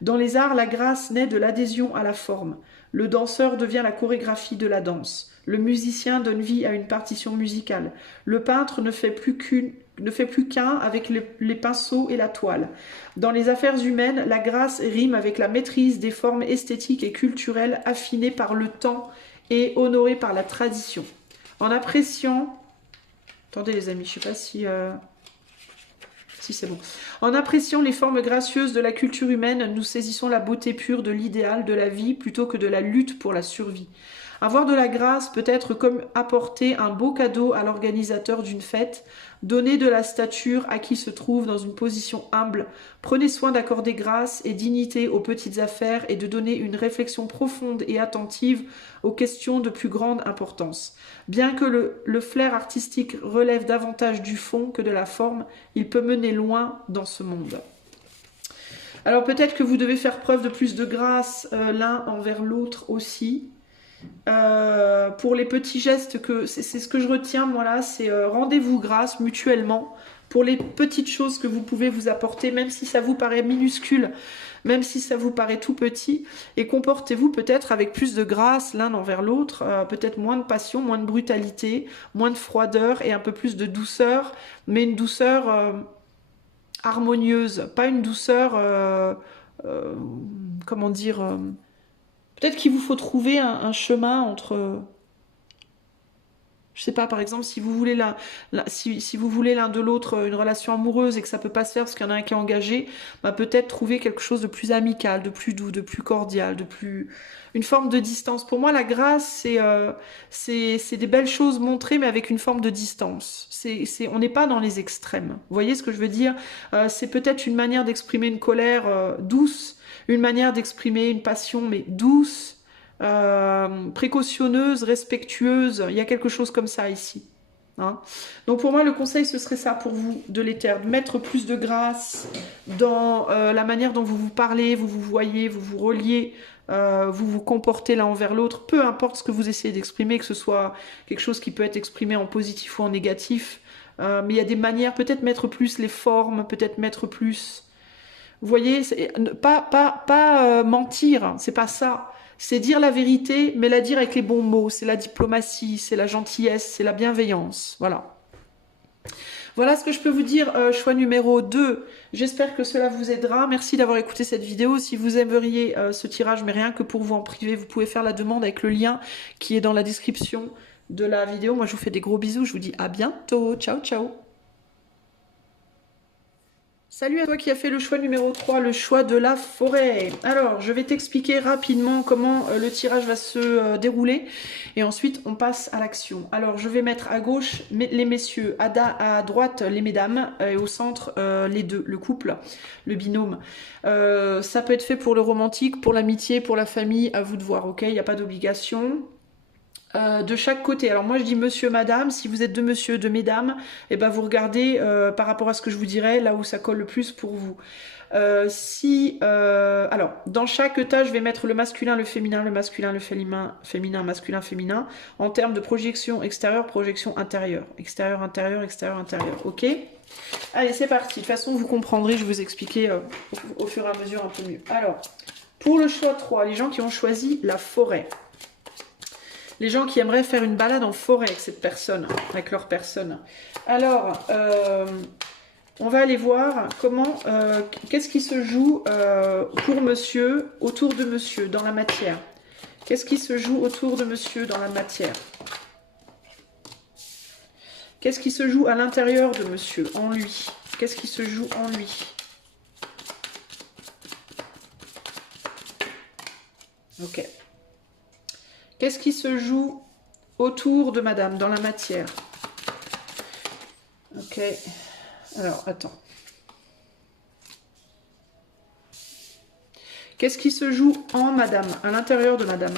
Dans les arts, la grâce naît de l'adhésion à la forme. Le danseur devient la chorégraphie de la danse. Le musicien donne vie à une partition musicale. Le peintre ne fait plus qu'un avec les pinceaux et la toile. Dans les affaires humaines, la grâce rime avec la maîtrise des formes esthétiques et culturelles affinées par le temps et honorées par la tradition. En appréciant... Attendez les amis, je ne sais pas si c'est bon. En appréciant les formes gracieuses de la culture humaine, nous saisissons la beauté pure de l'idéal de la vie plutôt que de la lutte pour la survie. Avoir de la grâce peut être comme apporter un beau cadeau à l'organisateur d'une fête, donner de la stature à qui se trouve dans une position humble. Prenez soin d'accorder grâce et dignité aux petites affaires et de donner une réflexion profonde et attentive aux questions de plus grande importance. Bien que le flair artistique relève davantage du fond que de la forme, il peut mener loin dans ce monde. Alors peut-être que vous devez faire preuve de plus de grâce l'un envers l'autre aussi. Pour les petits gestes, c'est ce que je retiens moi là, c'est rendez-vous grâce mutuellement pour les petites choses que vous pouvez vous apporter, même si ça vous paraît minuscule, même si ça vous paraît tout petit, et comportez-vous peut-être avec plus de grâce l'un envers l'autre, peut-être moins de passion, moins de brutalité, moins de froideur et un peu plus de douceur, mais une douceur harmonieuse, pas une douceur, comment dire... Peut-être qu'il vous faut trouver un chemin entre Je sais pas, par exemple, si vous voulez si vous voulez l'un de l'autre une relation amoureuse et que ça peut pas se faire parce qu'il y en a un qui est engagé, bah peut-être trouver quelque chose de plus amical, de plus doux, de plus cordial, de plus une forme de distance. Pour moi, la grâce, c'est des belles choses montrées, mais avec une forme de distance. On n'est pas dans les extrêmes. Vous voyez ce que je veux dire? C'est peut-être une manière d'exprimer une colère douce, une manière d'exprimer une passion, mais douce. Précautionneuse, respectueuse, il y a quelque chose comme ça ici. Hein. Donc pour moi le conseil ce serait ça pour vous de l'éther, de mettre plus de grâce dans la manière dont vous vous parlez, vous vous voyez, vous vous reliez, vous vous comportez l'un envers l'autre, peu importe ce que vous essayez d'exprimer, que ce soit quelque chose qui peut être exprimé en positif ou en négatif, mais il y a des manières, peut-être mettre plus les formes, peut-être mettre plus... Vous voyez, pas mentir, hein, c'est pas ça. C'est dire la vérité, mais la dire avec les bons mots. C'est la diplomatie, c'est la gentillesse, c'est la bienveillance. Voilà. Voilà ce que je peux vous dire, choix numéro 2. J'espère que cela vous aidera. Merci d'avoir écouté cette vidéo. Si vous aimeriez ce tirage, mais rien que pour vous en privé, vous pouvez faire la demande avec le lien qui est dans la description de la vidéo. Moi, je vous fais des gros bisous. Je vous dis à bientôt. Ciao, ciao. Salut à toi qui as fait le choix numéro 3, le choix de la forêt. Alors, je vais t'expliquer rapidement comment le tirage va se dérouler et ensuite on passe à l'action. Alors, je vais mettre à gauche les messieurs, à droite les mesdames et au centre les deux, le couple, le binôme. Ça peut être fait pour le romantique, pour l'amitié, pour la famille, à vous de voir, ok? Il n'y a pas d'obligation. De chaque côté. Alors moi je dis monsieur, madame, si vous êtes de monsieur, de mesdames, et ben vous regardez par rapport à ce que je vous dirais, là où ça colle le plus pour vous. Alors, dans chaque tas, je vais mettre le masculin, le féminin, le masculin, le féminin, masculin, féminin, en termes de projection extérieure, projection intérieure. Extérieur, intérieur, extérieur, intérieur. Ok? Allez, c'est parti. De toute façon, vous comprendrez, je vais vous expliquer au fur et à mesure un peu mieux. Alors, pour le choix 3, les gens qui ont choisi la forêt. Les gens qui aimeraient faire une balade en forêt avec cette personne, avec leur personne. Alors, on va aller voir comment, qu'est-ce qui se joue pour monsieur, autour de monsieur, dans la matière. Qu'est-ce qui se joue autour de monsieur dans la matière? Qu'est-ce qui se joue à l'intérieur de monsieur, en lui? Qu'est-ce qui se joue en lui? Ok. Qu'est-ce qui se joue autour de madame, dans la matière? Ok. Alors, attends. Qu'est-ce qui se joue en madame, à l'intérieur de madame?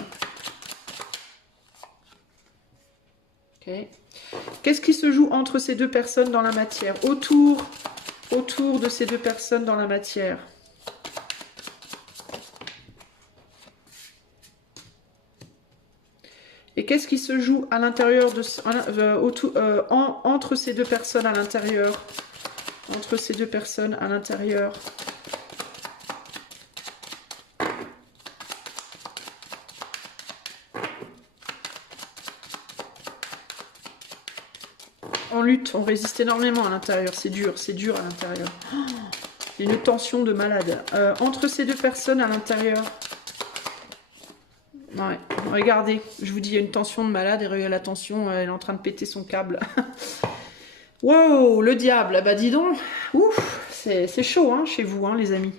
Ok. Qu'est-ce qui se joue entre ces deux personnes dans la matière? Autour de ces deux personnes dans la matière. Et qu'est-ce qui se joue à l'intérieur de entre ces deux personnes à l'intérieur? Entre ces deux personnes à l'intérieur. On lutte, on résiste énormément à l'intérieur. C'est dur à l'intérieur. Oh, une tension de malade. Entre ces deux personnes à l'intérieur. Ouais, regardez, je vous dis, il y a une tension de malade et la tension, elle est en train de péter son câble. Wow, le diable, bah dis donc, ouf, c'est chaud hein, chez vous, hein, les amis.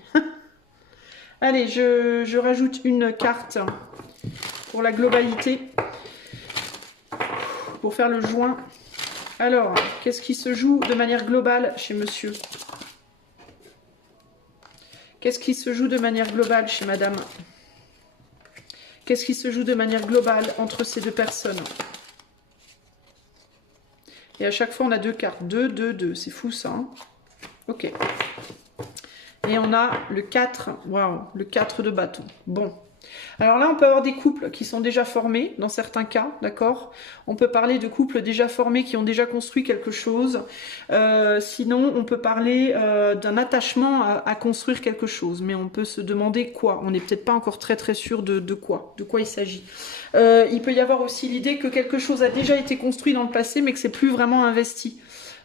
Allez, je rajoute une carte pour la globalité, pour faire le joint. Alors, qu'est-ce qui se joue de manière globale chez monsieur? Qu'est-ce qui se joue de manière globale chez madame? Qu'est-ce qui se joue de manière globale entre ces deux personnes? Et à chaque fois, on a deux cartes. 2, 2, 2. C'est fou, ça. Hein, ok. Et on a le 4. Waouh, le 4 de bâton. Bon. Alors là, on peut avoir des couples qui sont déjà formés, dans certains cas, d'accord? On peut parler de couples déjà formés qui ont déjà construit quelque chose. Sinon, on peut parler d'un attachement à construire quelque chose. Mais on peut se demander quoi. On n'est peut-être pas encore très très sûr de quoi il s'agit. Il peut y avoir aussi l'idée que quelque chose a déjà été construit dans le passé, mais que c'est plus vraiment investi.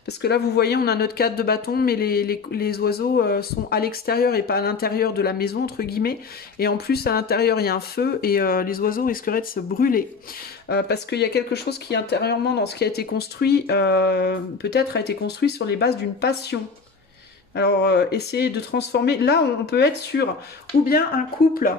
Parce que là, vous voyez, on a notre 4 de bâton, mais les oiseaux sont à l'extérieur et pas à l'intérieur de la maison, entre guillemets. Et en plus, à l'intérieur, il y a un feu et les oiseaux risqueraient de se brûler. Parce qu'il y a quelque chose qui, intérieurement, dans ce qui a été construit, peut-être a été construit sur les bases d'une passion. Alors, essayer de transformer... Là, on peut être sur ou bien un couple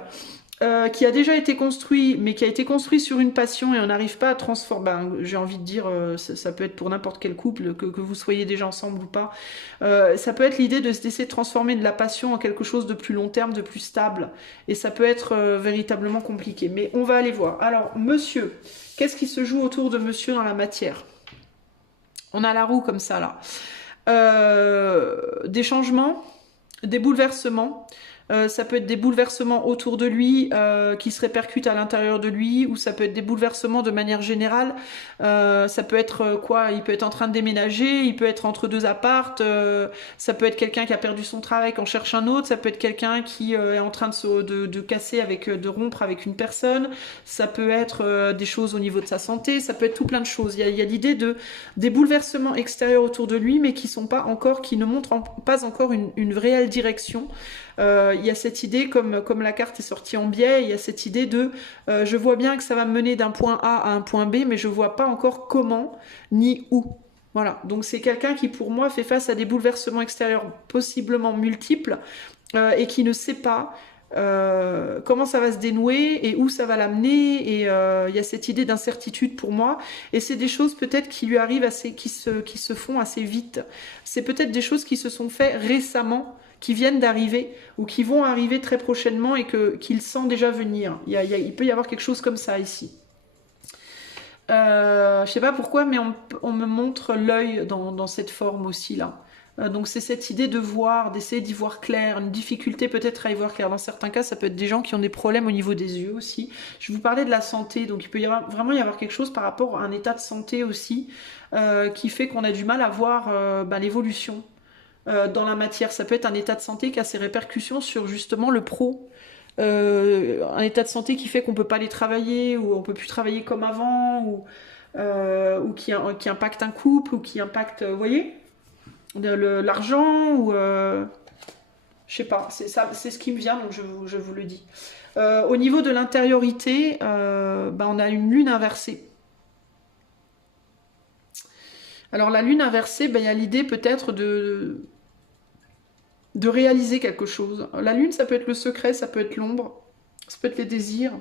qui a déjà été construit, mais qui a été construit sur une passion et on n'arrive pas à transformer... Ben, j'ai envie de dire, ça peut être pour n'importe quel couple, que vous soyez déjà ensemble ou pas. Ça peut être l'idée d'essayer de transformer de la passion en quelque chose de plus long terme, de plus stable. Et ça peut être véritablement compliqué. Mais on va aller voir. Alors, monsieur, qu'est-ce qui se joue autour de monsieur dans la matière? On a la roue comme ça, là. Des changements, des bouleversements. Ça peut être des bouleversements autour de lui qui se répercutent à l'intérieur de lui, ou ça peut être des bouleversements de manière générale. Ça peut être quoi? Il peut être en train de déménager, il peut être entre deux appartes, ça peut être quelqu'un qui a perdu son travail, qui en cherche un autre, ça peut être quelqu'un qui est en train de casser, de rompre avec une personne, ça peut être des choses au niveau de sa santé, ça peut être tout plein de choses. Il y a l'idée des bouleversements extérieurs autour de lui, mais qui ne montrent pas encore une réelle direction. Il y a cette idée, comme la carte est sortie en biais, il y a cette idée de je vois bien que ça va me mener d'un point A à un point B, mais je vois pas encore comment ni où. Voilà, donc c'est quelqu'un qui pour moi fait face à des bouleversements extérieurs possiblement multiples et qui ne sait pas comment ça va se dénouer et où ça va l'amener, et il y a cette idée d'incertitude pour moi, et c'est des choses peut-être qui lui arrivent qui se font assez vite. C'est peut-être des choses qui se sont faites récemment, qui viennent d'arriver ou qui vont arriver très prochainement et qu'il sent déjà venir. Il peut y avoir quelque chose comme ça ici. Je sais pas pourquoi, mais on me montre l'œil dans cette forme aussi là. Donc c'est cette idée de voir, d'essayer d'y voir clair, une difficulté peut-être à y voir clair. Dans certains cas, ça peut être des gens qui ont des problèmes au niveau des yeux aussi. Je vais vous parler de la santé, donc il peut vraiment y avoir quelque chose par rapport à un état de santé aussi qui fait qu'on a du mal à voir l'évolution. Dans la matière, ça peut être un état de santé qui a ses répercussions sur justement le pro. Un état de santé qui fait qu'on peut pas aller travailler, ou on peut plus travailler comme avant, ou qui impacte un couple, ou qui impacte, vous voyez, l'argent, ou je sais pas, c'est ce qui me vient, donc je vous le dis. Au niveau de l'intériorité, on a une lune inversée. Alors la lune inversée, il y a l'idée peut-être de réaliser quelque chose. La lune, ça peut être le secret, ça peut être l'ombre, ça peut être les désirs.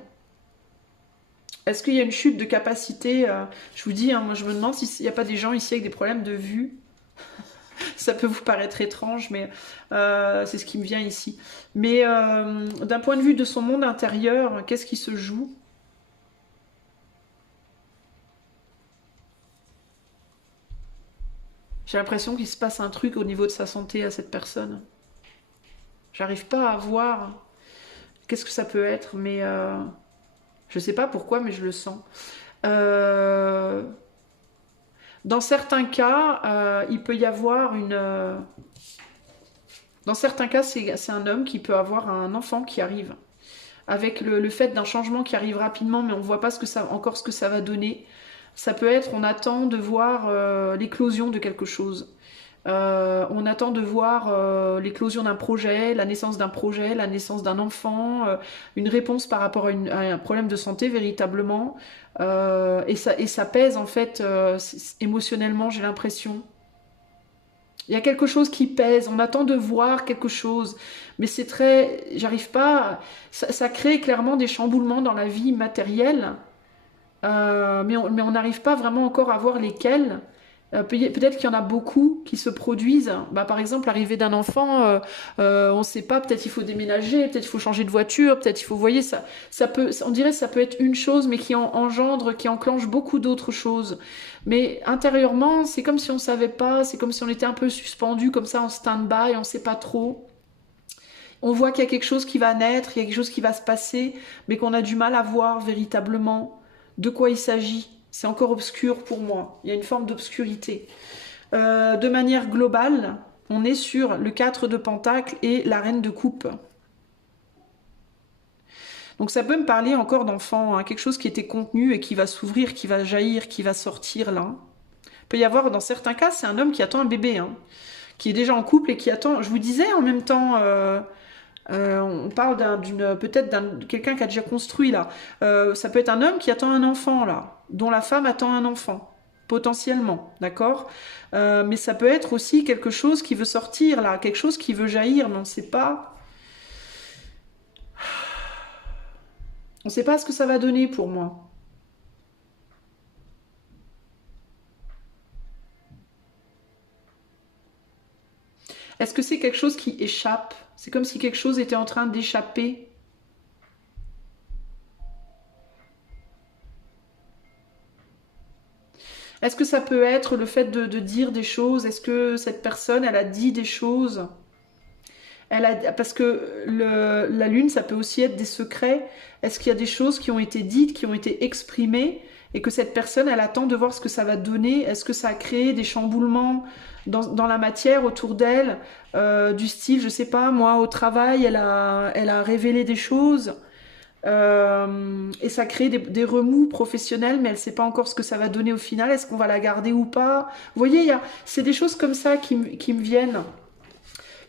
Est-ce qu'il y a une chute de capacité? Je vous dis, moi je me demande s'il n'y a pas des gens ici avec des problèmes de vue. Ça peut vous paraître étrange, mais c'est ce qui me vient ici. Mais d'un point de vue de son monde intérieur, qu'est-ce qui se joue? J'ai l'impression qu'il se passe un truc au niveau de sa santé à cette personne. J'arrive pas à voir qu'est-ce que ça peut être, mais je sais pas pourquoi, mais je le sens. Dans certains cas, il peut y avoir dans certains cas, c'est un homme qui peut avoir un enfant qui arrive. Avec le fait d'un changement qui arrive rapidement, mais on ne voit pas encore ce que ça va donner. Ça peut être, on attend de voir l'éclosion de quelque chose. On attend de voir l'éclosion d'un projet, la naissance d'un enfant, une réponse par rapport à un problème de santé véritablement. Et ça pèse en fait émotionnellement, j'ai l'impression. Il y a quelque chose qui pèse, on attend de voir quelque chose, mais c'est très... J'arrive pas... Ça crée clairement des chamboulements dans la vie matérielle, mais on n'arrive pas vraiment encore à voir lesquels. Peut-être qu'il y en a beaucoup qui se produisent. Par exemple, l'arrivée d'un enfant, on ne sait pas, peut-être il faut déménager, peut-être il faut changer de voiture, peut-être il faut, vous voyez, on dirait que ça peut être une chose, mais qui enclenche beaucoup d'autres choses. Mais intérieurement, c'est comme si on ne savait pas, c'est comme si on était un peu suspendu, comme ça en stand-by, on ne sait pas trop. On voit qu'il y a quelque chose qui va naître, il y a quelque chose qui va se passer, mais qu'on a du mal à voir véritablement de quoi il s'agit. C'est encore obscur pour moi. Il y a une forme d'obscurité. De manière globale, on est sur le 4 de Pentacle et la Reine de Coupe. Donc ça peut me parler encore d'enfant, hein, quelque chose qui était contenu et qui va s'ouvrir, qui va jaillir, qui va sortir là. Il peut y avoir, dans certains cas, c'est un homme qui attend un bébé, hein, qui est déjà en couple et qui attend... Je vous disais en même temps... on parle peut-être d'un quelqu'un qui a déjà construit là. Ça peut être un homme qui attend un enfant là, dont la femme attend un enfant, potentiellement, d'accord. Mais ça peut être aussi quelque chose qui veut sortir là, quelque chose qui veut jaillir, mais on ne sait pas. On ne sait pas ce que ça va donner pour moi. Est-ce que c'est quelque chose qui échappe? C'est comme si quelque chose était en train d'échapper. Est-ce que ça peut être le fait de dire des choses? Est-ce que cette personne, elle a dit des choses? Parce que la lune, ça peut aussi être des secrets. Est-ce qu'il y a des choses qui ont été dites, qui ont été exprimées, et que cette personne, elle attend de voir ce que ça va donner? Est-ce que ça a créé des chamboulements dans la matière autour d'elle, du style, je sais pas, moi, au travail, elle a révélé des choses, et ça crée des remous professionnels, mais elle sait pas encore ce que ça va donner au final. Est-ce qu'on va la garder ou pas? Vous voyez, c'est des choses comme ça qui me viennent.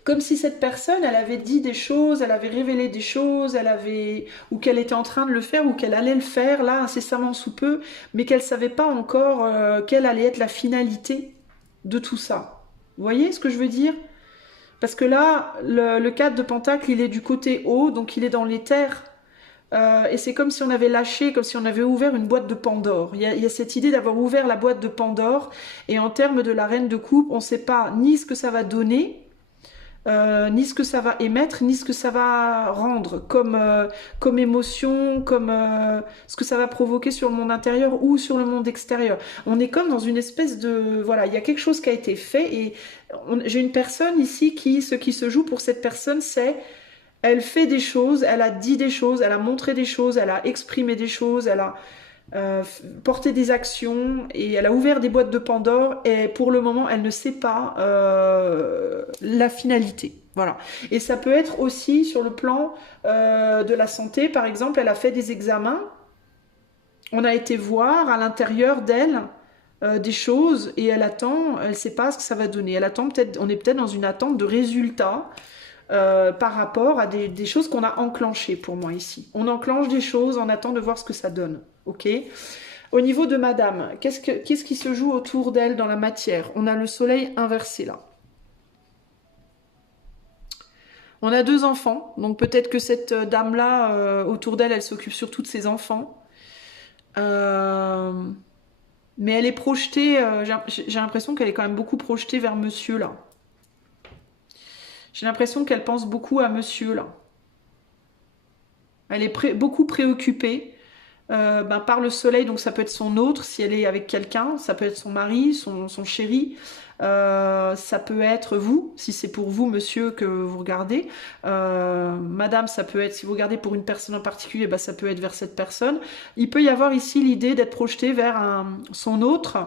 Comme si cette personne, elle avait dit des choses, elle avait révélé des choses, ou qu'elle était en train de le faire, ou qu'elle allait le faire, là, incessamment sous peu, mais qu'elle savait pas encore quelle allait être la finalité de tout ça. Vous voyez ce que je veux dire? Parce que là, le 4 de Pentacle, il est du côté haut, donc il est dans l'éther. Et c'est comme si on avait lâché, comme si on avait ouvert une boîte de Pandore. Il y a cette idée d'avoir ouvert la boîte de Pandore, et en termes de la reine de coupe, on ne sait pas ni ce que ça va donner, ni ce que ça va émettre, ni ce que ça va rendre comme émotion, comme ce que ça va provoquer sur le monde intérieur ou sur le monde extérieur. On est comme dans une espèce de... Voilà, il y a quelque chose qui a été fait, et j'ai une personne ici ce qui se joue pour cette personne, c'est... Elle fait des choses, elle a dit des choses, elle a montré des choses, elle a exprimé des choses, elle a porté des actions, et elle a ouvert des boîtes de Pandore, et pour le moment elle ne sait pas la finalité. Voilà. Et ça peut être aussi sur le plan de la santé, par exemple, elle a fait des examens, on a été voir à l'intérieur d'elle des choses, et elle attend, elle ne sait pas ce que ça va donner. Elle attend peut-être, on est peut-être dans une attente de résultats. Par rapport à des choses qu'on a enclenchées pour moi ici. On enclenche des choses, on attend de voir ce que ça donne. Ok. Au niveau de madame, qu'est-ce qui se joue autour d'elle dans la matière? On a le soleil inversé là. On a 2 enfants, donc peut-être que cette dame-là, autour d'elle, elle s'occupe surtout de ses enfants. Mais elle est projetée, j'ai l'impression qu'elle est quand même beaucoup projetée vers monsieur là. J'ai l'impression qu'elle pense beaucoup à monsieur, là. Elle est beaucoup préoccupée par le soleil, donc ça peut être son autre, si elle est avec quelqu'un, ça peut être son mari, son chéri, ça peut être vous, si c'est pour vous, monsieur, que vous regardez. Madame, ça peut être, si vous regardez pour une personne en particulier, ça peut être vers cette personne. Il peut y avoir ici l'idée d'être projeté vers son autre,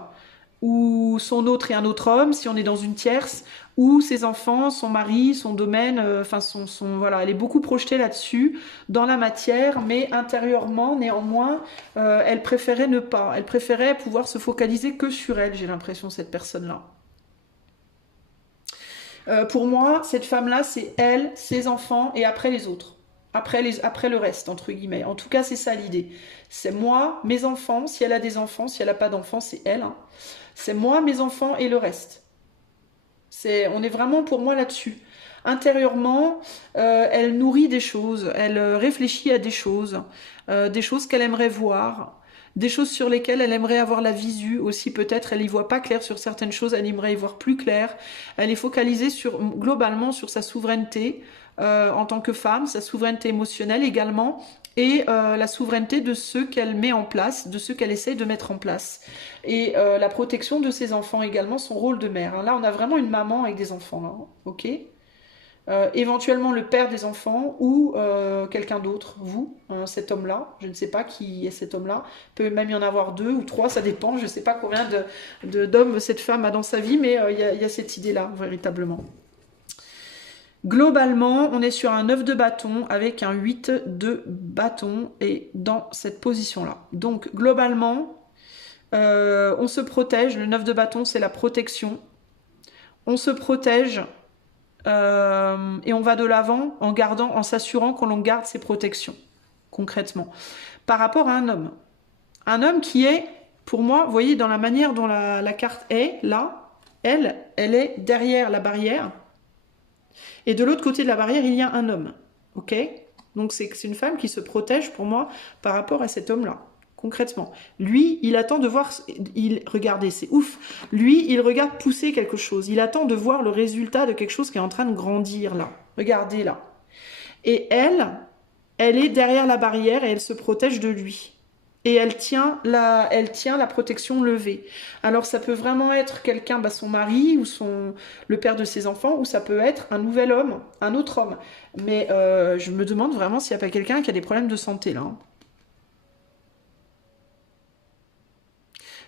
ou son autre et un autre homme, si on est dans une tierce, ou ses enfants, son mari, son domaine, enfin voilà, elle est beaucoup projetée là-dessus, dans la matière, mais intérieurement, néanmoins, elle préférait ne pas, elle préférait pouvoir se focaliser que sur elle, j'ai l'impression, cette personne-là. Pour moi, cette femme-là, c'est elle, ses enfants, et après les autres. Après le reste, entre guillemets. En tout cas, c'est ça l'idée. C'est moi, mes enfants, si elle a des enfants, si elle n'a pas d'enfants, c'est elle. Hein. C'est moi, mes enfants et le reste. On est vraiment pour moi là-dessus. Intérieurement, elle nourrit des choses, elle réfléchit à des choses qu'elle aimerait voir, des choses sur lesquelles elle aimerait avoir la visu aussi peut-être. Elle y voit pas clair sur certaines choses, elle aimerait y voir plus clair. Elle est focalisée globalement sur sa souveraineté en tant que femme, sa souveraineté émotionnelle également, et la souveraineté de ceux qu'elle met en place, de ceux qu'elle essaye de mettre en place. Et la protection de ses enfants également, son rôle de mère. Là, on a vraiment une maman avec des enfants, hein, ok. Éventuellement le père des enfants ou quelqu'un d'autre, vous, hein, cet homme-là, je ne sais pas qui est cet homme-là, peut même y en avoir 2 ou 3, ça dépend, je ne sais pas combien d'hommes cette femme a dans sa vie, mais il y a cette idée-là, véritablement. Globalement, on est sur un 9 de bâton avec un 8 de bâton et dans cette position-là. Donc, globalement, On se protège. Le 9 de bâton, c'est la protection. On se protège et on va de l'avant en gardant, en s'assurant qu'on garde ses protections, concrètement. Par rapport à un homme. Un homme qui est, pour moi, vous voyez, dans la manière dont la carte est, là, elle est derrière la barrière. Et de l'autre côté de la barrière, il y a un homme. Ok? Donc c'est une femme qui se protège, pour moi, par rapport à cet homme-là. Concrètement. Lui, il attend de voir... regardez, c'est ouf. Lui, il regarde pousser quelque chose. Il attend de voir le résultat de quelque chose qui est en train de grandir, là. Regardez, là. Et elle est derrière la barrière et elle se protège de lui. Et elle tient la protection levée. Alors ça peut vraiment être quelqu'un, son mari ou le père de ses enfants, ou ça peut être un nouvel homme, un autre homme. Mais je me demande vraiment s'il n'y a pas quelqu'un qui a des problèmes de santé, là.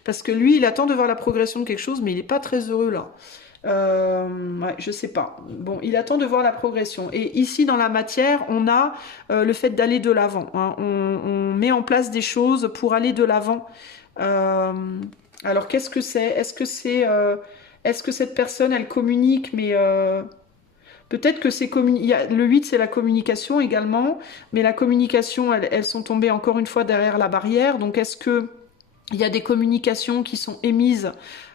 Parce que lui, il attend de voir la progression de quelque chose, mais il n'est pas très heureux là. Ouais, je sais pas. Bon, il attend de voir la progression. Et ici, dans la matière, on a le fait d'aller de l'avant. Hein. On met en place des choses pour aller de l'avant. Alors, qu'est-ce que c'est? Est-ce que cette personne, elle communique, mais peut-être que c'est le 8, c'est la communication également, mais la communication, elles sont tombées encore une fois derrière la barrière. Donc, est-ce que il y a des communications qui sont émises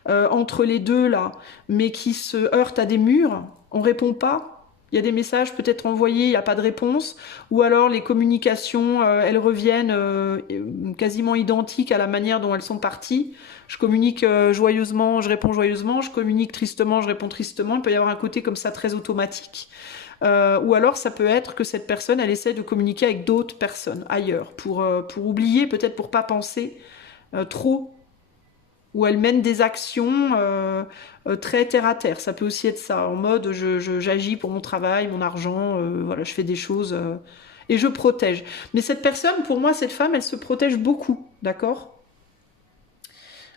entre les deux là, mais qui se heurtent à des murs, on répond pas. Il y a des messages peut-être envoyés, il n'y a pas de réponse, ou alors les communications, elles reviennent quasiment identiques à la manière dont elles sont parties. Je communique joyeusement, je réponds joyeusement, je communique tristement, je réponds tristement. Il peut y avoir un côté comme ça très automatique. Ou alors ça peut être que cette personne, elle essaie de communiquer avec d'autres personnes ailleurs, pour oublier, peut-être pour pas penser trop, où elle mène des actions très terre à terre. Ça peut aussi être ça, en mode j'agis pour mon travail, mon argent, voilà, je fais des choses et je protège. Mais cette personne, pour moi, cette femme, elle se protège beaucoup, d'accord?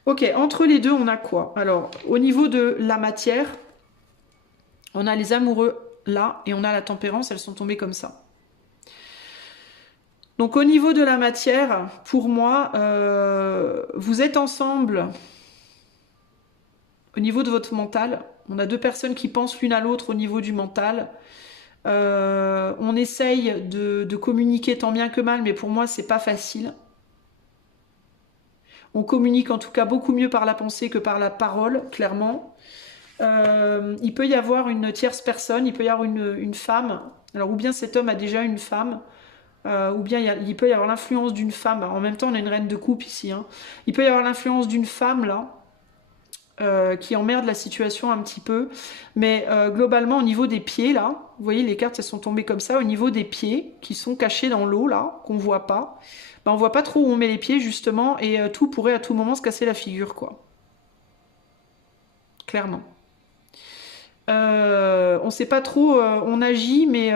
Ok, entre les deux, on a quoi? Alors, au niveau de la matière, on a les amoureux là, et on a la tempérance, elles sont tombées comme ça. Donc au niveau de la matière, pour moi, vous êtes ensemble au niveau de votre mental. On a deux personnes qui pensent l'une à l'autre au niveau du mental. On essaye de communiquer tant bien que mal, mais pour moi, c'est pas facile. On communique en tout cas beaucoup mieux par la pensée que par la parole, clairement. Il peut y avoir une tierce personne, il peut y avoir une femme. Alors ou bien cet homme a déjà une femme, ou bien il peut y avoir l'influence d'une femme. En même temps, on a une reine de coupe ici. Hein. Il peut y avoir l'influence d'une femme, là, qui emmerde la situation un petit peu. Mais globalement, au niveau des pieds, là, vous voyez, les cartes, elles sont tombées comme ça. Au niveau des pieds, qui sont cachés dans l'eau, là, qu'on voit pas, on voit pas trop où on met les pieds, justement, et tout pourrait à tout moment se casser la figure, quoi. Clairement. On sait pas trop, on agit, mais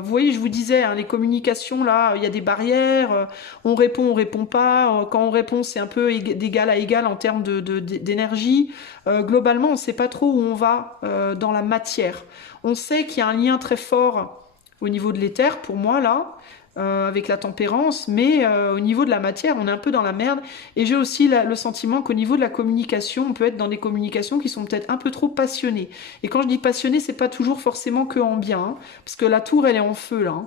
vous voyez, je vous disais, hein, les communications, là, il y a des barrières, on répond pas, quand on répond, c'est un peu d'égal à égal en termes d'énergie. Globalement, on sait pas trop où on va dans la matière. On sait qu'il y a un lien très fort au niveau de l'éther, pour moi, là, avec la tempérance, mais au niveau de la matière, on est un peu dans la merde. Et j'ai aussi le sentiment qu'au niveau de la communication, on peut être dans des communications qui sont peut-être un peu trop passionnées. Et quand je dis passionné, c'est pas toujours forcément que en bien, hein, parce que la tour, elle est en feu, là. Hein.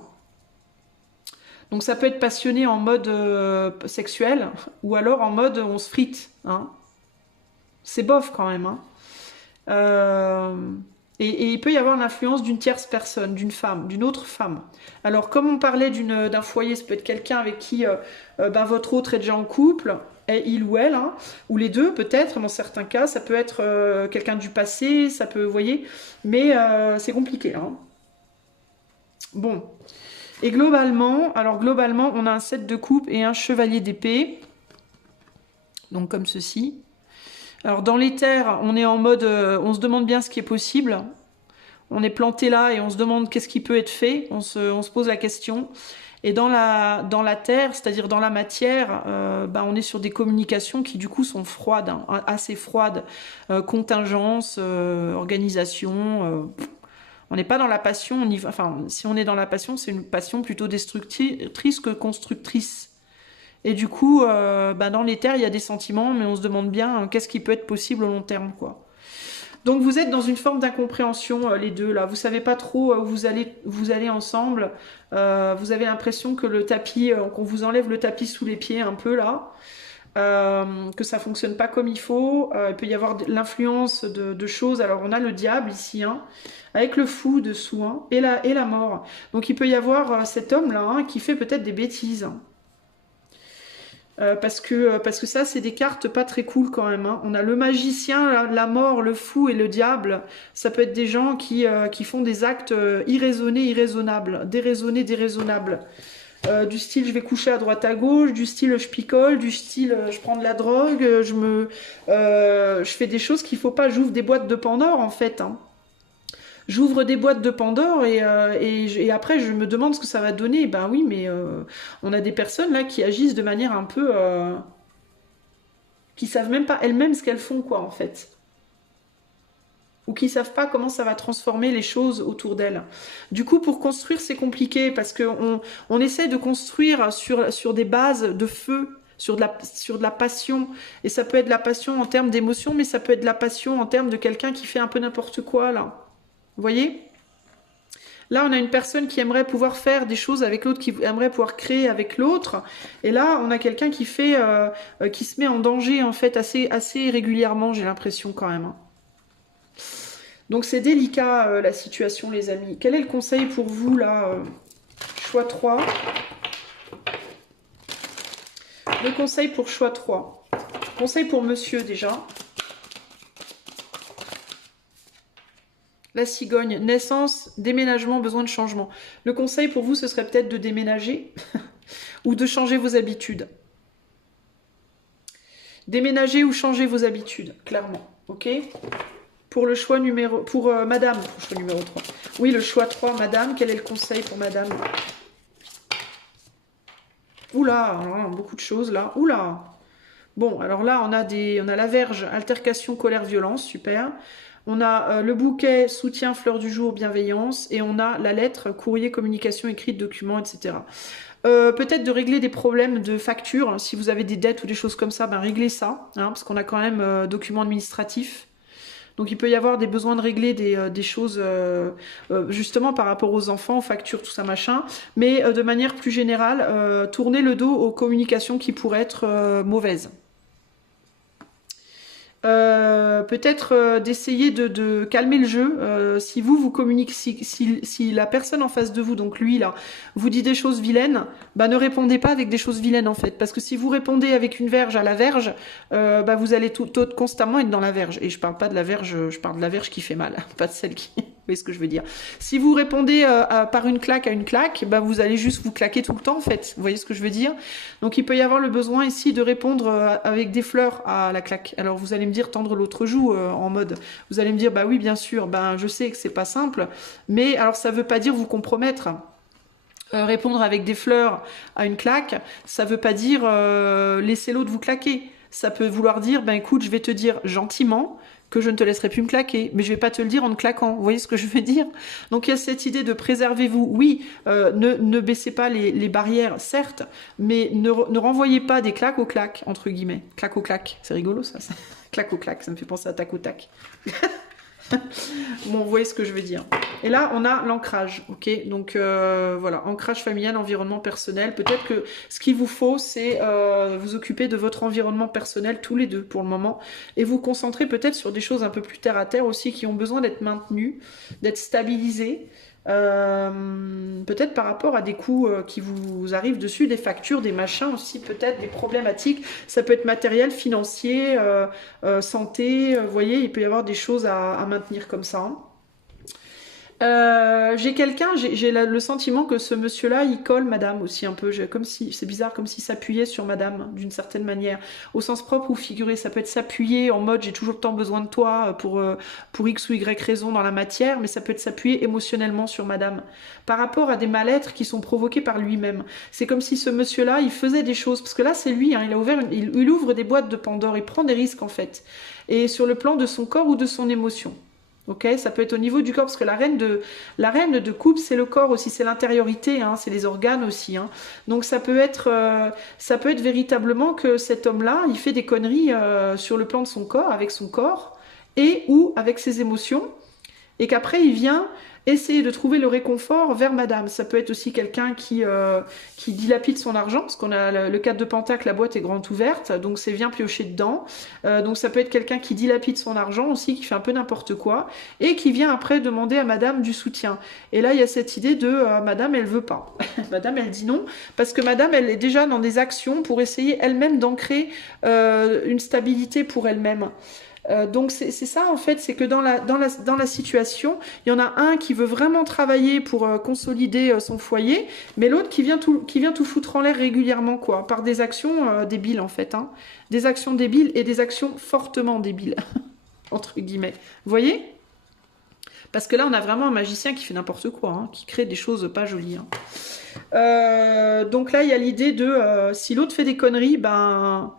Donc ça peut être passionné en mode sexuel, ou alors en mode on se frite. Hein. C'est bof quand même. Hein. Et il peut y avoir l'influence d'une tierce personne, d'une femme, d'une autre femme. Alors, comme on parlait d'un foyer, ça peut être quelqu'un avec qui votre autre est déjà en couple, il ou elle, hein, ou les deux peut-être, dans certains cas, ça peut être quelqu'un du passé, ça peut, vous voyez, mais c'est compliqué. Hein. Bon. Et globalement, on a un 7 de coupe et un chevalier d'épée. Donc comme ceci. Alors dans l'éther, on est en mode, on se demande bien ce qui est possible. On est planté là et on se demande qu'est-ce qui peut être fait. On se pose la question. Et dans la terre, c'est-à-dire dans la matière, on est sur des communications qui du coup sont froides, hein, assez froides. Contingence, organisation. On n'est pas dans la passion. Enfin, si on est dans la passion, c'est une passion plutôt destructrice que constructrice. Et du coup, dans l'éther, il y a des sentiments, mais on se demande bien qu'est-ce qui peut être possible au long terme, quoi. Donc vous êtes dans une forme d'incompréhension, les deux, là. Vous savez pas trop où vous allez ensemble. Vous avez l'impression que le tapis, qu'on vous enlève le tapis sous les pieds un peu, là. Que ça fonctionne pas comme il faut. Il peut y avoir l'influence de choses. Alors on a le diable ici, hein, avec le fou dessous, hein, et la mort. Donc il peut y avoir cet homme-là hein, qui fait peut-être des bêtises. Parce que ça, c'est des cartes pas très cool quand même. Hein. On a le magicien, la mort, le fou et le diable. Ça peut être des gens qui font des actes irraisonnés, irraisonnables, déraisonnés, déraisonnables. Du style je vais coucher à droite à gauche, du style je picole, du style je prends de la drogue, je fais des choses qu'il faut pas, j'ouvre des boîtes de Pandore en fait. Hein. J'ouvre des boîtes de Pandore et après je me demande ce que ça va donner. Ben oui, mais on a des personnes là qui agissent de manière un peu... qui savent même pas elles-mêmes ce qu'elles font quoi en fait. Ou qui savent pas comment ça va transformer les choses autour d'elles. Du coup, pour construire, c'est compliqué parce qu'on essaie de construire sur des bases de feu, sur de la passion. Et ça peut être de la passion en termes d'émotion, mais ça peut être de la passion en termes de quelqu'un qui fait un peu n'importe quoi, là. Vous voyez ? Là, on a une personne qui aimerait pouvoir faire des choses avec l'autre, qui aimerait pouvoir créer avec l'autre. Et là, on a quelqu'un qui qui se met en danger, en fait, assez régulièrement, j'ai l'impression, quand même. Donc c'est délicat la situation les amis. Quel est le conseil pour vous là choix 3. Le conseil pour choix 3. Conseil pour monsieur déjà. La cigogne, naissance, déménagement, besoin de changement. Le conseil pour vous ce serait peut-être de déménager ou de changer vos habitudes. Déménager ou changer vos habitudes, clairement. Ok ? Pour le choix numéro... Pour madame, pour le choix numéro 3. Oui, le choix 3, madame. Quel est le conseil pour madame? Oula, beaucoup de choses là. Oula. Bon, alors là, on a la Vierge, altercation, colère, violence, super. On a le bouquet, soutien, fleur du jour, bienveillance. Et on a la lettre, courrier, communication, écrite, document, etc. Peut-être de régler des problèmes de facture. Si vous avez des dettes ou des choses comme ça, ben réglez ça. Hein, parce qu'on a quand même documents administratifs. Donc il peut y avoir des besoins de régler des choses justement par rapport aux enfants, aux factures, tout ça machin. Mais de manière plus générale, tourner le dos aux communications qui pourraient être mauvaises. Peut-être d'essayer de calmer le jeu. Si vous communiquez, si la personne en face de vous, donc lui là, vous dit des choses vilaines, bah ne répondez pas avec des choses vilaines en fait. Parce que si vous répondez avec une verge à la verge, bah vous allez constamment être dans la verge. Et je parle pas de la verge, je parle de la verge qui fait mal, pas de celle qui... Vous voyez ce que je veux dire. Si vous répondez par une claque à une claque, bah vous allez juste vous claquer tout le temps en fait. Vous voyez ce que je veux dire. Donc il peut y avoir le besoin ici de répondre avec des fleurs à la claque. Alors vous allez me dire tendre l'autre joue en mode. Vous allez me dire bah oui bien sûr, ben je sais que c'est pas simple, mais alors ça veut pas dire vous compromettre. Répondre avec des fleurs à une claque, ça veut pas dire laisser l'autre vous claquer. Ça peut vouloir dire ben écoute je vais te dire gentiment que je ne te laisserai plus me claquer, mais je vais pas te le dire en te claquant. Vous voyez ce que je veux dire? Donc il y a cette idée de préservez-vous. Oui, ne baissez pas les barrières, certes, mais ne renvoyez pas des claques aux claques, entre guillemets. Claque aux claques, c'est rigolo ça. Claque aux claques, ça me fait penser à tac au tac. Bon, vous voyez ce que je veux dire. Et là, on a l'ancrage, ok. Donc voilà, ancrage familial, environnement personnel. Peut-être que ce qu'il vous faut, c'est vous occuper de votre environnement personnel tous les deux pour le moment, et vous concentrer peut-être sur des choses un peu plus terre à terre aussi, qui ont besoin d'être maintenues, d'être stabilisées. Peut-être par rapport à des coûts qui vous arrivent dessus, des factures, des machins aussi, peut-être des problématiques. Ça peut être matériel, financier, santé. Vous voyez, il peut y avoir des choses à maintenir comme ça. Hein. J'ai quelqu'un, j'ai le sentiment que ce monsieur-là, il colle madame aussi un peu, comme si, c'est bizarre, comme s'il s'appuyait sur madame, d'une certaine manière, au sens propre ou figuré. Ça peut être s'appuyer en mode j'ai toujours tant besoin de toi pour X ou Y raison dans la matière, mais ça peut être s'appuyer émotionnellement sur madame, par rapport à des mal-être qui sont provoqués par lui-même. C'est comme si ce monsieur-là, il faisait des choses, parce que là c'est lui, hein, il ouvre des boîtes de Pandore, il prend des risques en fait, et sur le plan de son corps ou de son émotion. Ok, ça peut être au niveau du corps, parce que la reine de coupe, c'est le corps aussi, c'est l'intériorité, hein, c'est les organes aussi. Hein. Donc ça peut être véritablement que cet homme-là, il fait des conneries sur le plan de son corps, avec son corps, et ou avec ses émotions, et qu'après il vient essayer de trouver le réconfort vers madame. Ça peut être aussi quelqu'un qui dilapide son argent, parce qu'on a le 4 de pentacle, la boîte est grande ouverte, donc c'est bien pioché dedans. Donc ça peut être quelqu'un qui dilapide son argent aussi, qui fait un peu n'importe quoi, et qui vient après demander à madame du soutien. Et là, il y a cette idée de madame, elle veut pas. Madame, elle dit non, parce que madame, elle est déjà dans des actions pour essayer elle-même d'ancrer une stabilité pour elle-même. Donc c'est ça en fait, c'est que dans la situation, il y en a un qui veut vraiment travailler pour consolider son foyer, mais l'autre qui vient tout foutre en l'air régulièrement, quoi, par des actions débiles en fait, hein. Des actions débiles et des actions fortement débiles, entre guillemets. Vous voyez? Parce que là, on a vraiment un magicien qui fait n'importe quoi, hein, qui crée des choses pas jolies. Hein. Donc là, il y a l'idée de si l'autre fait des conneries, ben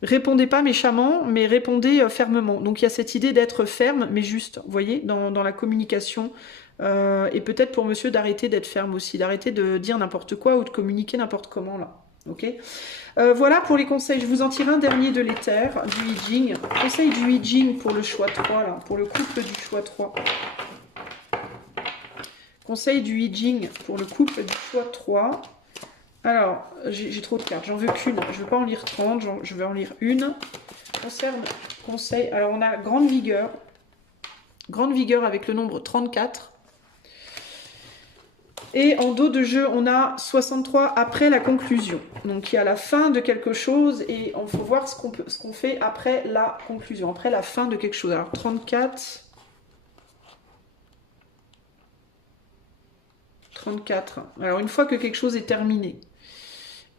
répondez pas méchamment, mais répondez fermement. Donc il y a cette idée d'être ferme, mais juste, vous voyez, dans la communication. Et peut-être pour monsieur d'arrêter d'être ferme aussi, d'arrêter de dire n'importe quoi ou de communiquer n'importe comment là. Ok. Voilà pour les conseils. Je vous en tire un dernier de l'éther, du I Ching. Conseil du I Ching pour le choix 3, là, pour le couple du choix 3. Conseil du I Ching pour le couple du choix 3. Alors, j'ai trop de cartes, j'en veux qu'une. Je ne veux pas en lire 30, je veux en lire une. Concerne conseil. Alors, on a grande vigueur. Grande vigueur avec le nombre 34. Et en dos de jeu, on a 63 après la conclusion. Donc, il y a la fin de quelque chose et il faut voir ce qu'on fait après la conclusion, après la fin de quelque chose. Alors, 34. 34. Alors, une fois que quelque chose est terminé.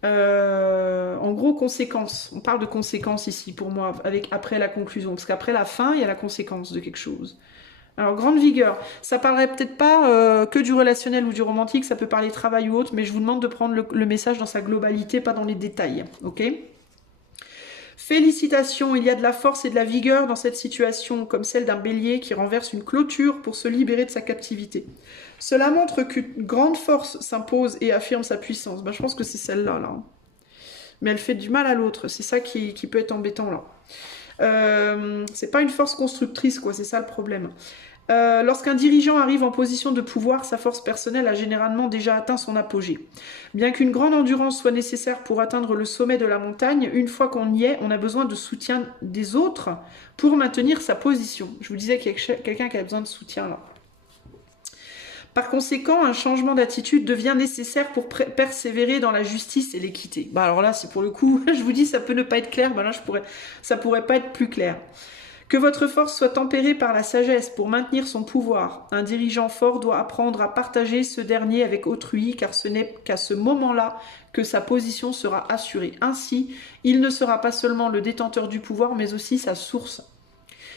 En gros, conséquences. On parle de conséquences ici pour moi, après la conclusion. Parce qu'après la fin, il y a la conséquence de quelque chose. Alors, grande vigueur. Ça parlerait peut-être pas que du relationnel ou du romantique, ça peut parler travail ou autre, mais je vous demande de prendre le message dans sa globalité, pas dans les détails. Ok ? Félicitations, il y a de la force et de la vigueur dans cette situation, comme celle d'un bélier qui renverse une clôture pour se libérer de sa captivité. Cela montre qu'une grande force s'impose et affirme sa puissance. Ben, je pense que c'est celle-là, là. Mais elle fait du mal à l'autre, c'est ça qui peut être embêtant, là. C'est pas une force constructrice, quoi, c'est ça le problème. Lorsqu'un dirigeant arrive en position de pouvoir, sa force personnelle a généralement déjà atteint son apogée. Bien qu'une grande endurance soit nécessaire pour atteindre le sommet de la montagne, une fois qu'on y est, on a besoin de soutien des autres pour maintenir sa position. Je vous disais qu'il y a quelqu'un qui a besoin de soutien là. Par conséquent, un changement d'attitude devient nécessaire pour persévérer dans la justice et l'équité. Bah alors là, c'est pour le coup, je vous dis, ça peut ne pas être clair, bah là, ça pourrait pas être plus clair. Que votre force soit tempérée par la sagesse pour maintenir son pouvoir. Un dirigeant fort doit apprendre à partager ce dernier avec autrui, car ce n'est qu'à ce moment-là que sa position sera assurée. Ainsi, il ne sera pas seulement le détenteur du pouvoir, mais aussi sa source.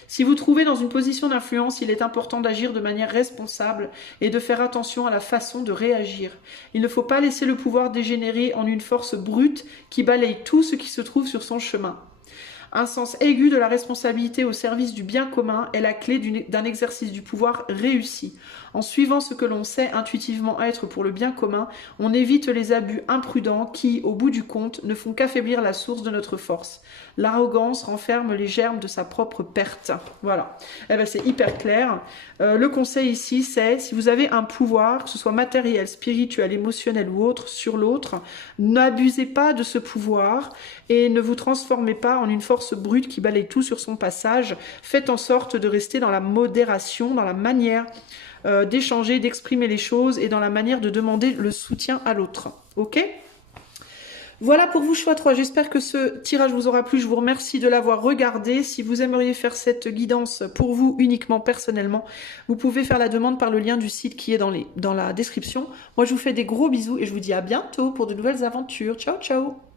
Si vous trouvez dans une position d'influence, il est important d'agir de manière responsable et de faire attention à la façon de réagir. Il ne faut pas laisser le pouvoir dégénérer en une force brute qui balaye tout ce qui se trouve sur son chemin. Un sens aigu de la responsabilité au service du bien commun est la clé d'un exercice du pouvoir réussi. En suivant ce que l'on sait intuitivement être pour le bien commun, on évite les abus imprudents qui, au bout du compte, ne font qu'affaiblir la source de notre force. L'arrogance renferme les germes de sa propre perte. Voilà. Eh ben, c'est hyper clair. Le conseil ici, c'est si vous avez un pouvoir, que ce soit matériel, spirituel, émotionnel ou autre, sur l'autre, n'abusez pas de ce pouvoir et ne vous transformez pas en une force brute qui balaye tout sur son passage. Faites en sorte de rester dans la modération, dans la manière d'échanger, d'exprimer les choses et dans la manière de demander le soutien à l'autre. Ok ? Voilà pour vous, choix 3. J'espère que ce tirage vous aura plu. Je vous remercie de l'avoir regardé. Si vous aimeriez faire cette guidance pour vous uniquement personnellement, vous pouvez faire la demande par le lien du site qui est dans la description. Moi, je vous fais des gros bisous et je vous dis à bientôt pour de nouvelles aventures. Ciao, ciao!